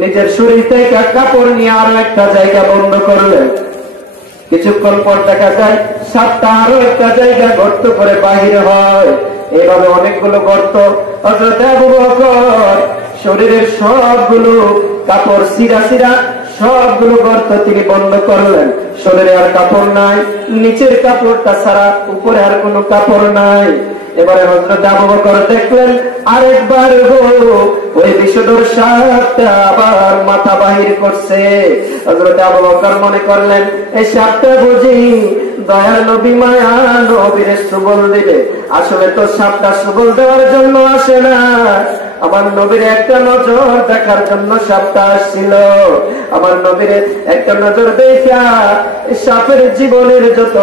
নিজের শরীর থেকে কাপড় নিয়ে আরো একটা জায়গা বন্ধ করলেন। কিছুক্ষণ পর দেখা যায় সাপটা আরো একটা জায়গা গর্ত করে বাহির হয়। এইভাবে অনেকগুলো গর্ত হযরত আবু বকর শরীরের সবগুলো কাপড় ছিঁড়া সবগুলো গর্ত তিনি বন্ধ করলেন। শরীরে আর কাপড় নাই, নিচের কাপড়টা ছাড়া উপরে আর কোনো কাপড় নাই। এবারে হযরত আবু বকর দেখলেন আরেকবার ওই বিষধর সাপটা আবার মাথা বাহির করছে। হযরত আবু বকর মনে করলেন এই সাপটা বুঝি দয়ার নবী মায়া নবীর সুবল দিবে। আসলে তো সাপটা সুবল দেওয়ার জন্য আসে না, আমার নবীর একটা নজর দেখার জন্য সাপটা আসছিল। আমার নবীর একটা নজর দেখা সাপের জীবনের যত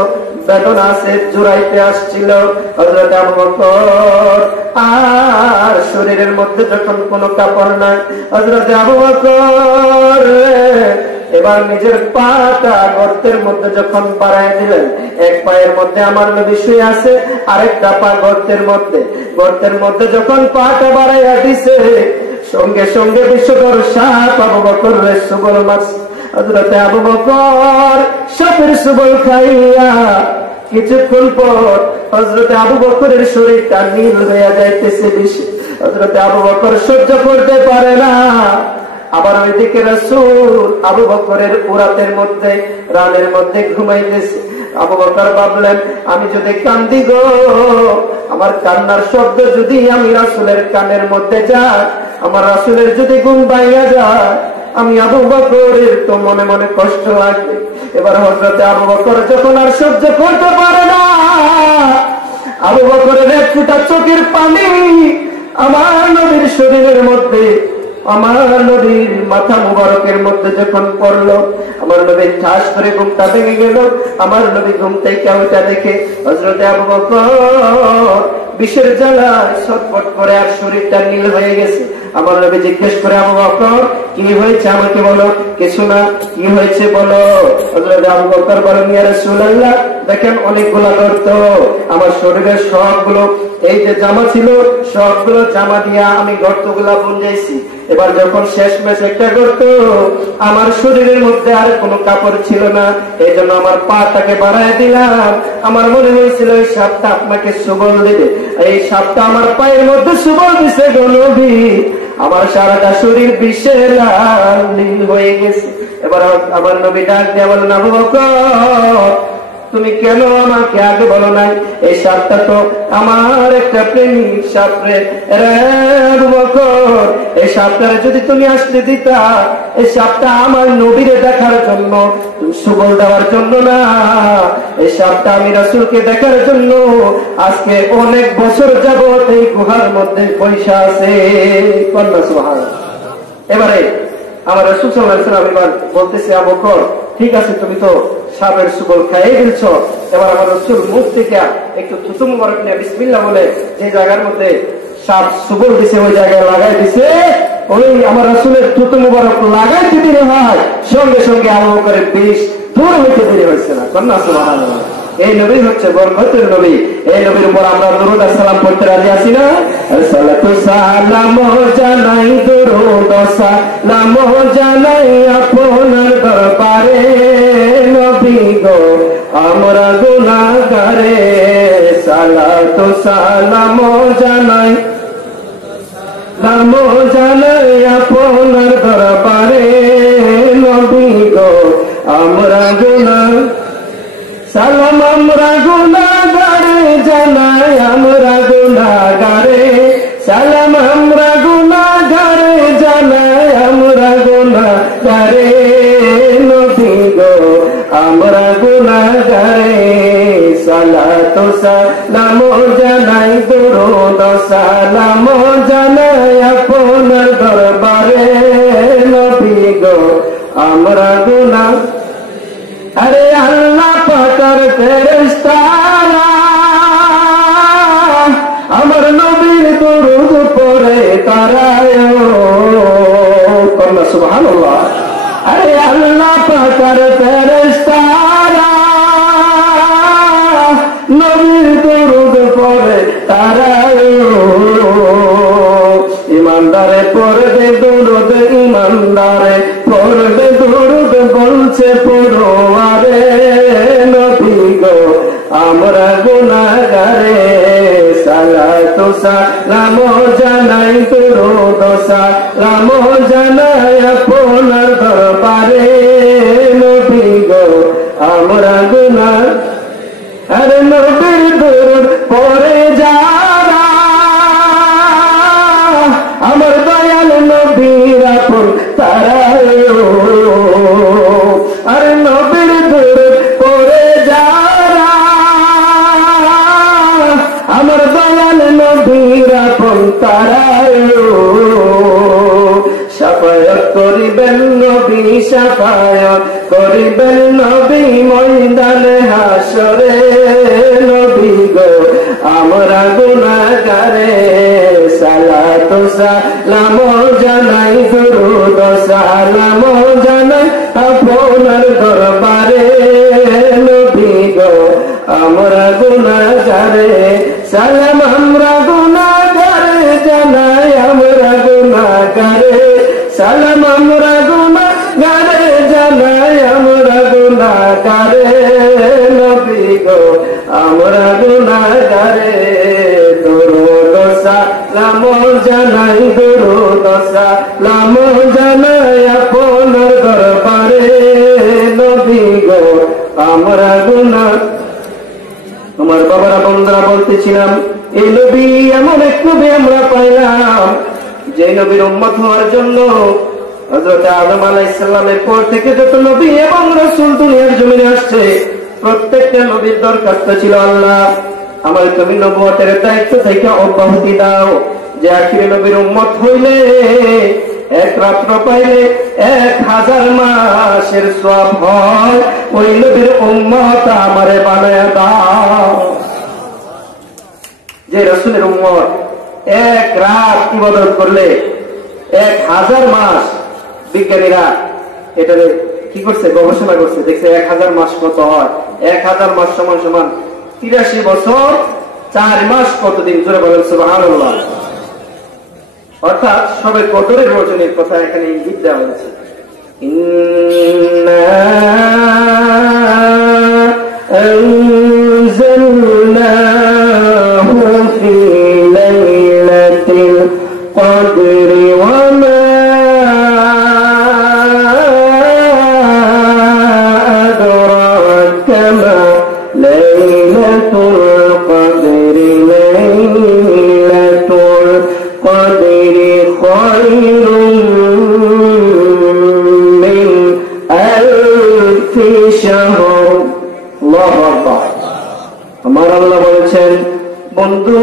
বেদনা আছে জুড়াইতে আসছিল। হযরত আবু বকর আর শরীরের মধ্যে যখন কোনো কাপড় নাই, হযরত আবু বকর এবার নিজের পাটা গর্তের মধ্যে যখন বাড়ায় দিলেন, এক পায়ের মধ্যে আমার নবী শুয়ে আছে, আরেকটা পা গর্তের মধ্যে যখন পাটা বাড়াইয়া দিছে, সঙ্গে সঙ্গে বিশ্বকর সাপ আবু বকর সুবল মাছ। হযরতে আবু বকর সাপের সুবল খাইয়া কিছুক্ষণ পর হযরতে আবু বকরের শরীরটা নীল হইয়া যাইতেছে বেশি। হযরতে আবু বকর সহ্য করতে পারে না। আবার ওইদিকে রাসূল আবু বকরের উরাতের মধ্যে, রানের মধ্যে ঘুমাইতেছে। আবু বকর ভাবলেন, আমি যদি কান্দি গো, আমার কান্নার শব্দ যদি আমি রাসূলের কানের মধ্যে যায়, আমার রাসূলের যদি ঘুম ভাঙিয়া যায়, আমি আবু বকরের তো মনে মনে কষ্ট লাগবে। এবার হযরতে আবু বকর যখন আর সহ্য করতে পারে না, আবু বকরের এক ফোঁটা চোখের পানি আমার নবীর শরীরের মধ্যে, আমার নবীর মাথা মুবারকের মধ্যে যখন পড়লো, আমার নবী ঠাস করে ঘুমটা ভেঙে গেল। আমার নবী ঘুম থেকে ওইটা দেখে হযরতে আবু বকর বিষের জ্বালায় ছটফট করে আর শরীরটা নীল হয়ে গেছে। আমার নবী জিজ্ঞেস করে, আবু বকর কি হয়েছে আমাকে বলো। কিছু না, কি হয়েছে বলো। হযরত আবু বকর বলেন, ইয়া রাসূলুল্লাহ, দেখেন অনেকগুলা গর্ত, আমার শরীরের সবগুলো, এই যে জামা ছিল সবগুলো জামা দিয়া আমি গর্তগুলা বুনজাইছি। এবার যখন শেষমেশ একটা গর্ত, আমার শরীরের মধ্যে আর কোনো কাপড় ছিল না, এই জন্য আমার পাটাকে বাড়ায় দিলাম। আমার মনে হয়েছিল এই সাপটা আপনাকে সুবল দেবে, এই সাপটা আমার পায়ের মধ্যে সুবল দিছে গো নবী, আমার সারাটা শরীর বিষের নীল হয়ে গেছে। এবার আমার নবী ডাক দিয়ে বলেন, আবু বকর তুমি কেন আমাকে আগে বলো নাই? এই সাপটা তো আমার একটা প্রেমিক সাপ রে। আবু বকর, এই সাপটারে যদি তুমি আসতে দিতা, এই সাপটা আমার নবীরে দেখার জন্য, সুবল দেওয়ার জন্য না, এই সাপটা আমি রাসূলকে দেখার জন্য আজকে অনেক বছর যাবত এই গুহার মধ্যে পয়সা আছে। কন্যা সুবহানাল্লাহ। এবারে আমার রাসূল সাল্লাল্লাহু আলাইহি ওয়াসাল্লাম এবার বলতেছে, আবু বকর ঠিক আছে, তুমি তো সাপের সুবল খাইয়ে ফেলছ। এবার আমার রাসূল মুখ থেকে একটু থুতু মুবারক নিয়ে বিসমিল্লাহ বলে যে জায়গার মধ্যে সাপ সুবল দিছে ওই জায়গায় লাগাই দিছে। ওই আমার রাসূলের থুতু মুবারক লাগাইতে দেরি হয়, সঙ্গে সঙ্গে আবু বকরের বিষ দূর হইতে দেরি হয়েছে না। কন্যা সুবহানাল্লাহ। এই নবী হচ্ছে বরকতের নবী। এই নবীর উপর আমরা দরুদ আর সালাম পড়তে রাজি আছি না? সালাতু সালাম জানাই, দরুদ সালাম জানাই আপনার দরবারে, নবী গো আমরা গুনাহগারে। সালাতু সালাম জানাই, নাম জানাই আপনার দরবারে, নবী গো আমরা গুনাহ, সালাম আমরা গুনাহগারে জানাই, আমরা গুনাহগারে, সালাম আমরা গুনাহগারে জানাই, আমরা গুনাহগারে, নবী গো আমরা গুনাহগারে। সালাতু সালাম জানাই, দরুদ সালাম জানাই আপনার দরবারে, নবী গো আমরা গুনাহ। আরে আল্লাহ পাকের ফেরেশতারা আমার নবীর দরুদ পড়ে তারা, কন্যা সুবহানাল্লাহ। আরে আল্লাহ পাকের ফেরেশতারা নবীর দরুদ পড়ে তারা, ইমানদারে পড়বে দরুদ, ইমানদারে পড়বে দরুদ, বলছে পড়োয়ারে, নবী গো আমরা গুনাহগারে। সালাতু সালাম জানাই, দরুদ সালাম জানাই আপনার দরবারে, নবী গো আমরা গুনাহ। আরে নবীর দরুদ পড়ে যারা আমার দয়াল নবীর আপন তারা, আরে নবীর দরুদ পড়ে যারা আমার দয়াল নবীর আপন তারা, শাফায়াত করিবেন নবী, শাফায়াত করিবেন নবী ময়দানে হাসরে, নবী গো আমরা গুনাহগারে। সালাত সালাম জানাই দুরূদ সালাম জানাই আপনার দরবারে নবী গো আমরা গুনাহগারে সালাম আমরা গুনাহগারে জানাই আমরা গুনাহগারে সালাম আমরা গুনাহগারে জানাই আমরা গুনাহগারে নবী গো আমরা গুনাহগারে দুরূদ সালাম জানাই দুরূদ সালাম জানাই আপনার দরবারে নবী গো আমরা গুনাহ। তোমার বাবারা বন্ধুরা বলতেছিলাম এই নবী এমন এক নবী আমরা পাইলাম যে নবীর উম্মত হওয়ার জন্য হযরত আদম আলাইহিস সালামের পর থেকে যত নবী এবং রাসূল দুনিয়ার জমিনে আসছে প্রত্যেকটা নবীর দরখাস্ত ছিল, আল্লাহ আমার তুমি নবুয়তের দায়িত্ব থেকে অব্যাহতি দাও, যে আখিরে নবীর উম্মত হইলে এক রাত্র পাইলে 1000 মাসের সওয়াব হয়, ওই নবীর উম্মত আমারে বানায়া দাও। যে রাসূলের উম্মত এক রাত ইবাদত করলে 1000 মাস, বিজ্ঞানীরা এটা কি করছে, গবেষণা করছে, দেখছে 1000 মাস কত হয়। 1000 মাস সমান সমান 83 বছর 4 মাস কতদিন, জোরে বলেন সুবহানাল্লাহ। অর্থাৎ সবে কদরের রজনীর কথা এখানে ইঙ্গিত দেওয়া হয়েছে। ইন্না আনজালনাহু ফি লাইলাতিল কদরি ওয়া মা আদরাকা মা লাইলাতুল কদরি লাইলাতুল কদরি খায়রুম মিন আলফি শাহর। আল্লাহু আকবার। আমার আল্লাহ বলেছেন বন্ধু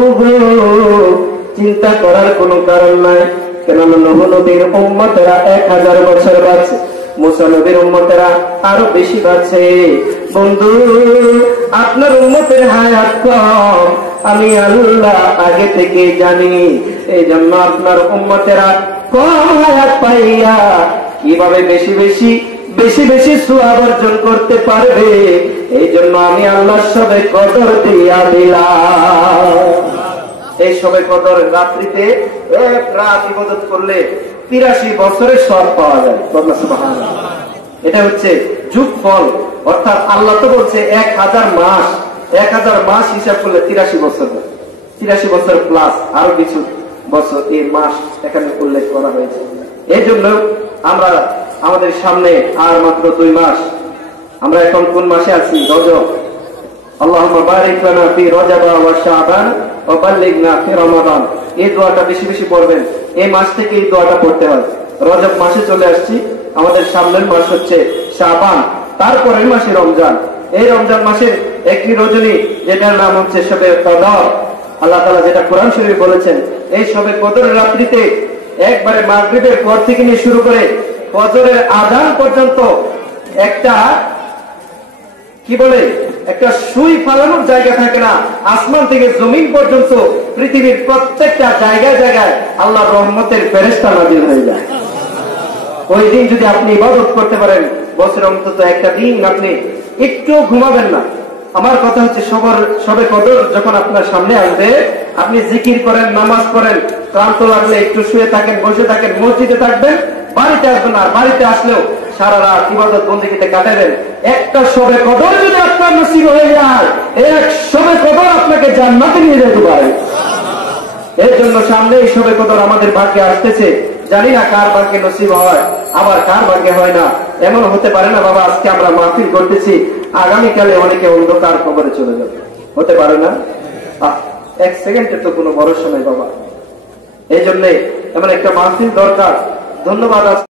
চিন্তা করার কোনো কারণ নাই, কেননা নূহ নবীর উম্মতেরা 1000 বছর বাঁচে, মুসা নবীর উম্মতেরা আরো বেশি বাঁচে। বন্ধু আপনার উম্মতের হায়াত কম, আমি আল্লাহ আগে থেকে জানি, এই জন্য আপনার উম্মতেরা কম হায়াত পাইয়া কিভাবে বেশি বেশি সওয়াব অর্জন করতে পারবে, এই জন্য আমি আল্লাহ সবে কদর দিয়া দিলাম। এই সবে কদর রাত্রিতে এক রাত ইবাদত করলে 83 বছরের সওয়াব পাওয়া যায়। সুবহানাল্লাহ। এটা হচ্ছে যোগফল, অর্থাৎ আল্লাহ তো বলছে 1000 মাস হিসাব করলে 83 বছর, 83 বছর প্লাস আরো কিছু বছর এই মাস এখানে উল্লেখ করা হয়েছে। এই জন্য আমরা আমাদের সামনে আর মাত্র 2 মাস, আমরা এখন কোন মাসে আছি? রজব। আল্লাহুম্মা বারিক লানা ফি রজব ওয়া শাবান ওয়া বাল্লিগনা ফি রমাদান। এই দোয়াটা বেশি পড়বেন, এই মাস থেকে এই দোয়াটা পড়তে হয়। রজব মাসে চলে আসছি, আমাদের সামনের মাস হচ্ছে শাবান, তারপরের মাসে রমজান। এই রমজান মাসের একটি রজনী যেটার নাম হচ্ছে শবে কদর, আল্লাহ তাআলা যেটা কোরআন শরীফে বলেছেন, এই শবে কদরের রাত্রিতে একবারে মাগরিবের পর থেকে নিয়ে শুরু করে ফজরের আযান পর্যন্ত একটা কি বলে একটা সুই ফালানোর জায়গা থাকে না। আসমান থেকে জমিন পর্যন্ত পৃথিবীর প্রত্যেকটা জায়গায় আল্লাহর রহমতের ফেরেশতা নাযিল হয়ে যায়। ওই দিন যদি আপনি ইবাদত করতে পারেন, বছরে অন্তত একটা দিন আপনি একটু ঘুমাবেন না। আমার কথা হচ্ছে সবে কদর যখন আপনার সামনে আসবে, আপনি জিকির করেন, নামাজ পড়েন, ক্লান্ত লাগলে একটু শুয়ে থাকেন, বসে থাকেন, মসজিদে থাকবেন, বাড়িতে আসবেন না। বাড়িতে আসলেও সারা রাত ইবাদত বন্দেগীতে কাটাবেন। একটা সবে কদর যদি আপনার নসিব হয়ে যায়, এক সবে কদর আপনাকে জান্নাতে নিয়ে যেতে পারে। এর জন্য সামনে এই সবে কদর আমাদের ভাগ্যে আসতেছে, জানি না কার ভাগ্যে নসিব হয়, আবার কার ভাগ্যে হয় না। এমন হতে পারে না বাবা আজকে আমরা মাহফিল করতেছি, আগামীকালে অনেকে অন্ধকার কবরে চলে যাবে, হতে পারে না? 1 সেকেন্ডের তো কোনো ভরসা নাই বাবা। এই জন্য এমন একটা মাহফিল দরকার। ধন্যবাদ।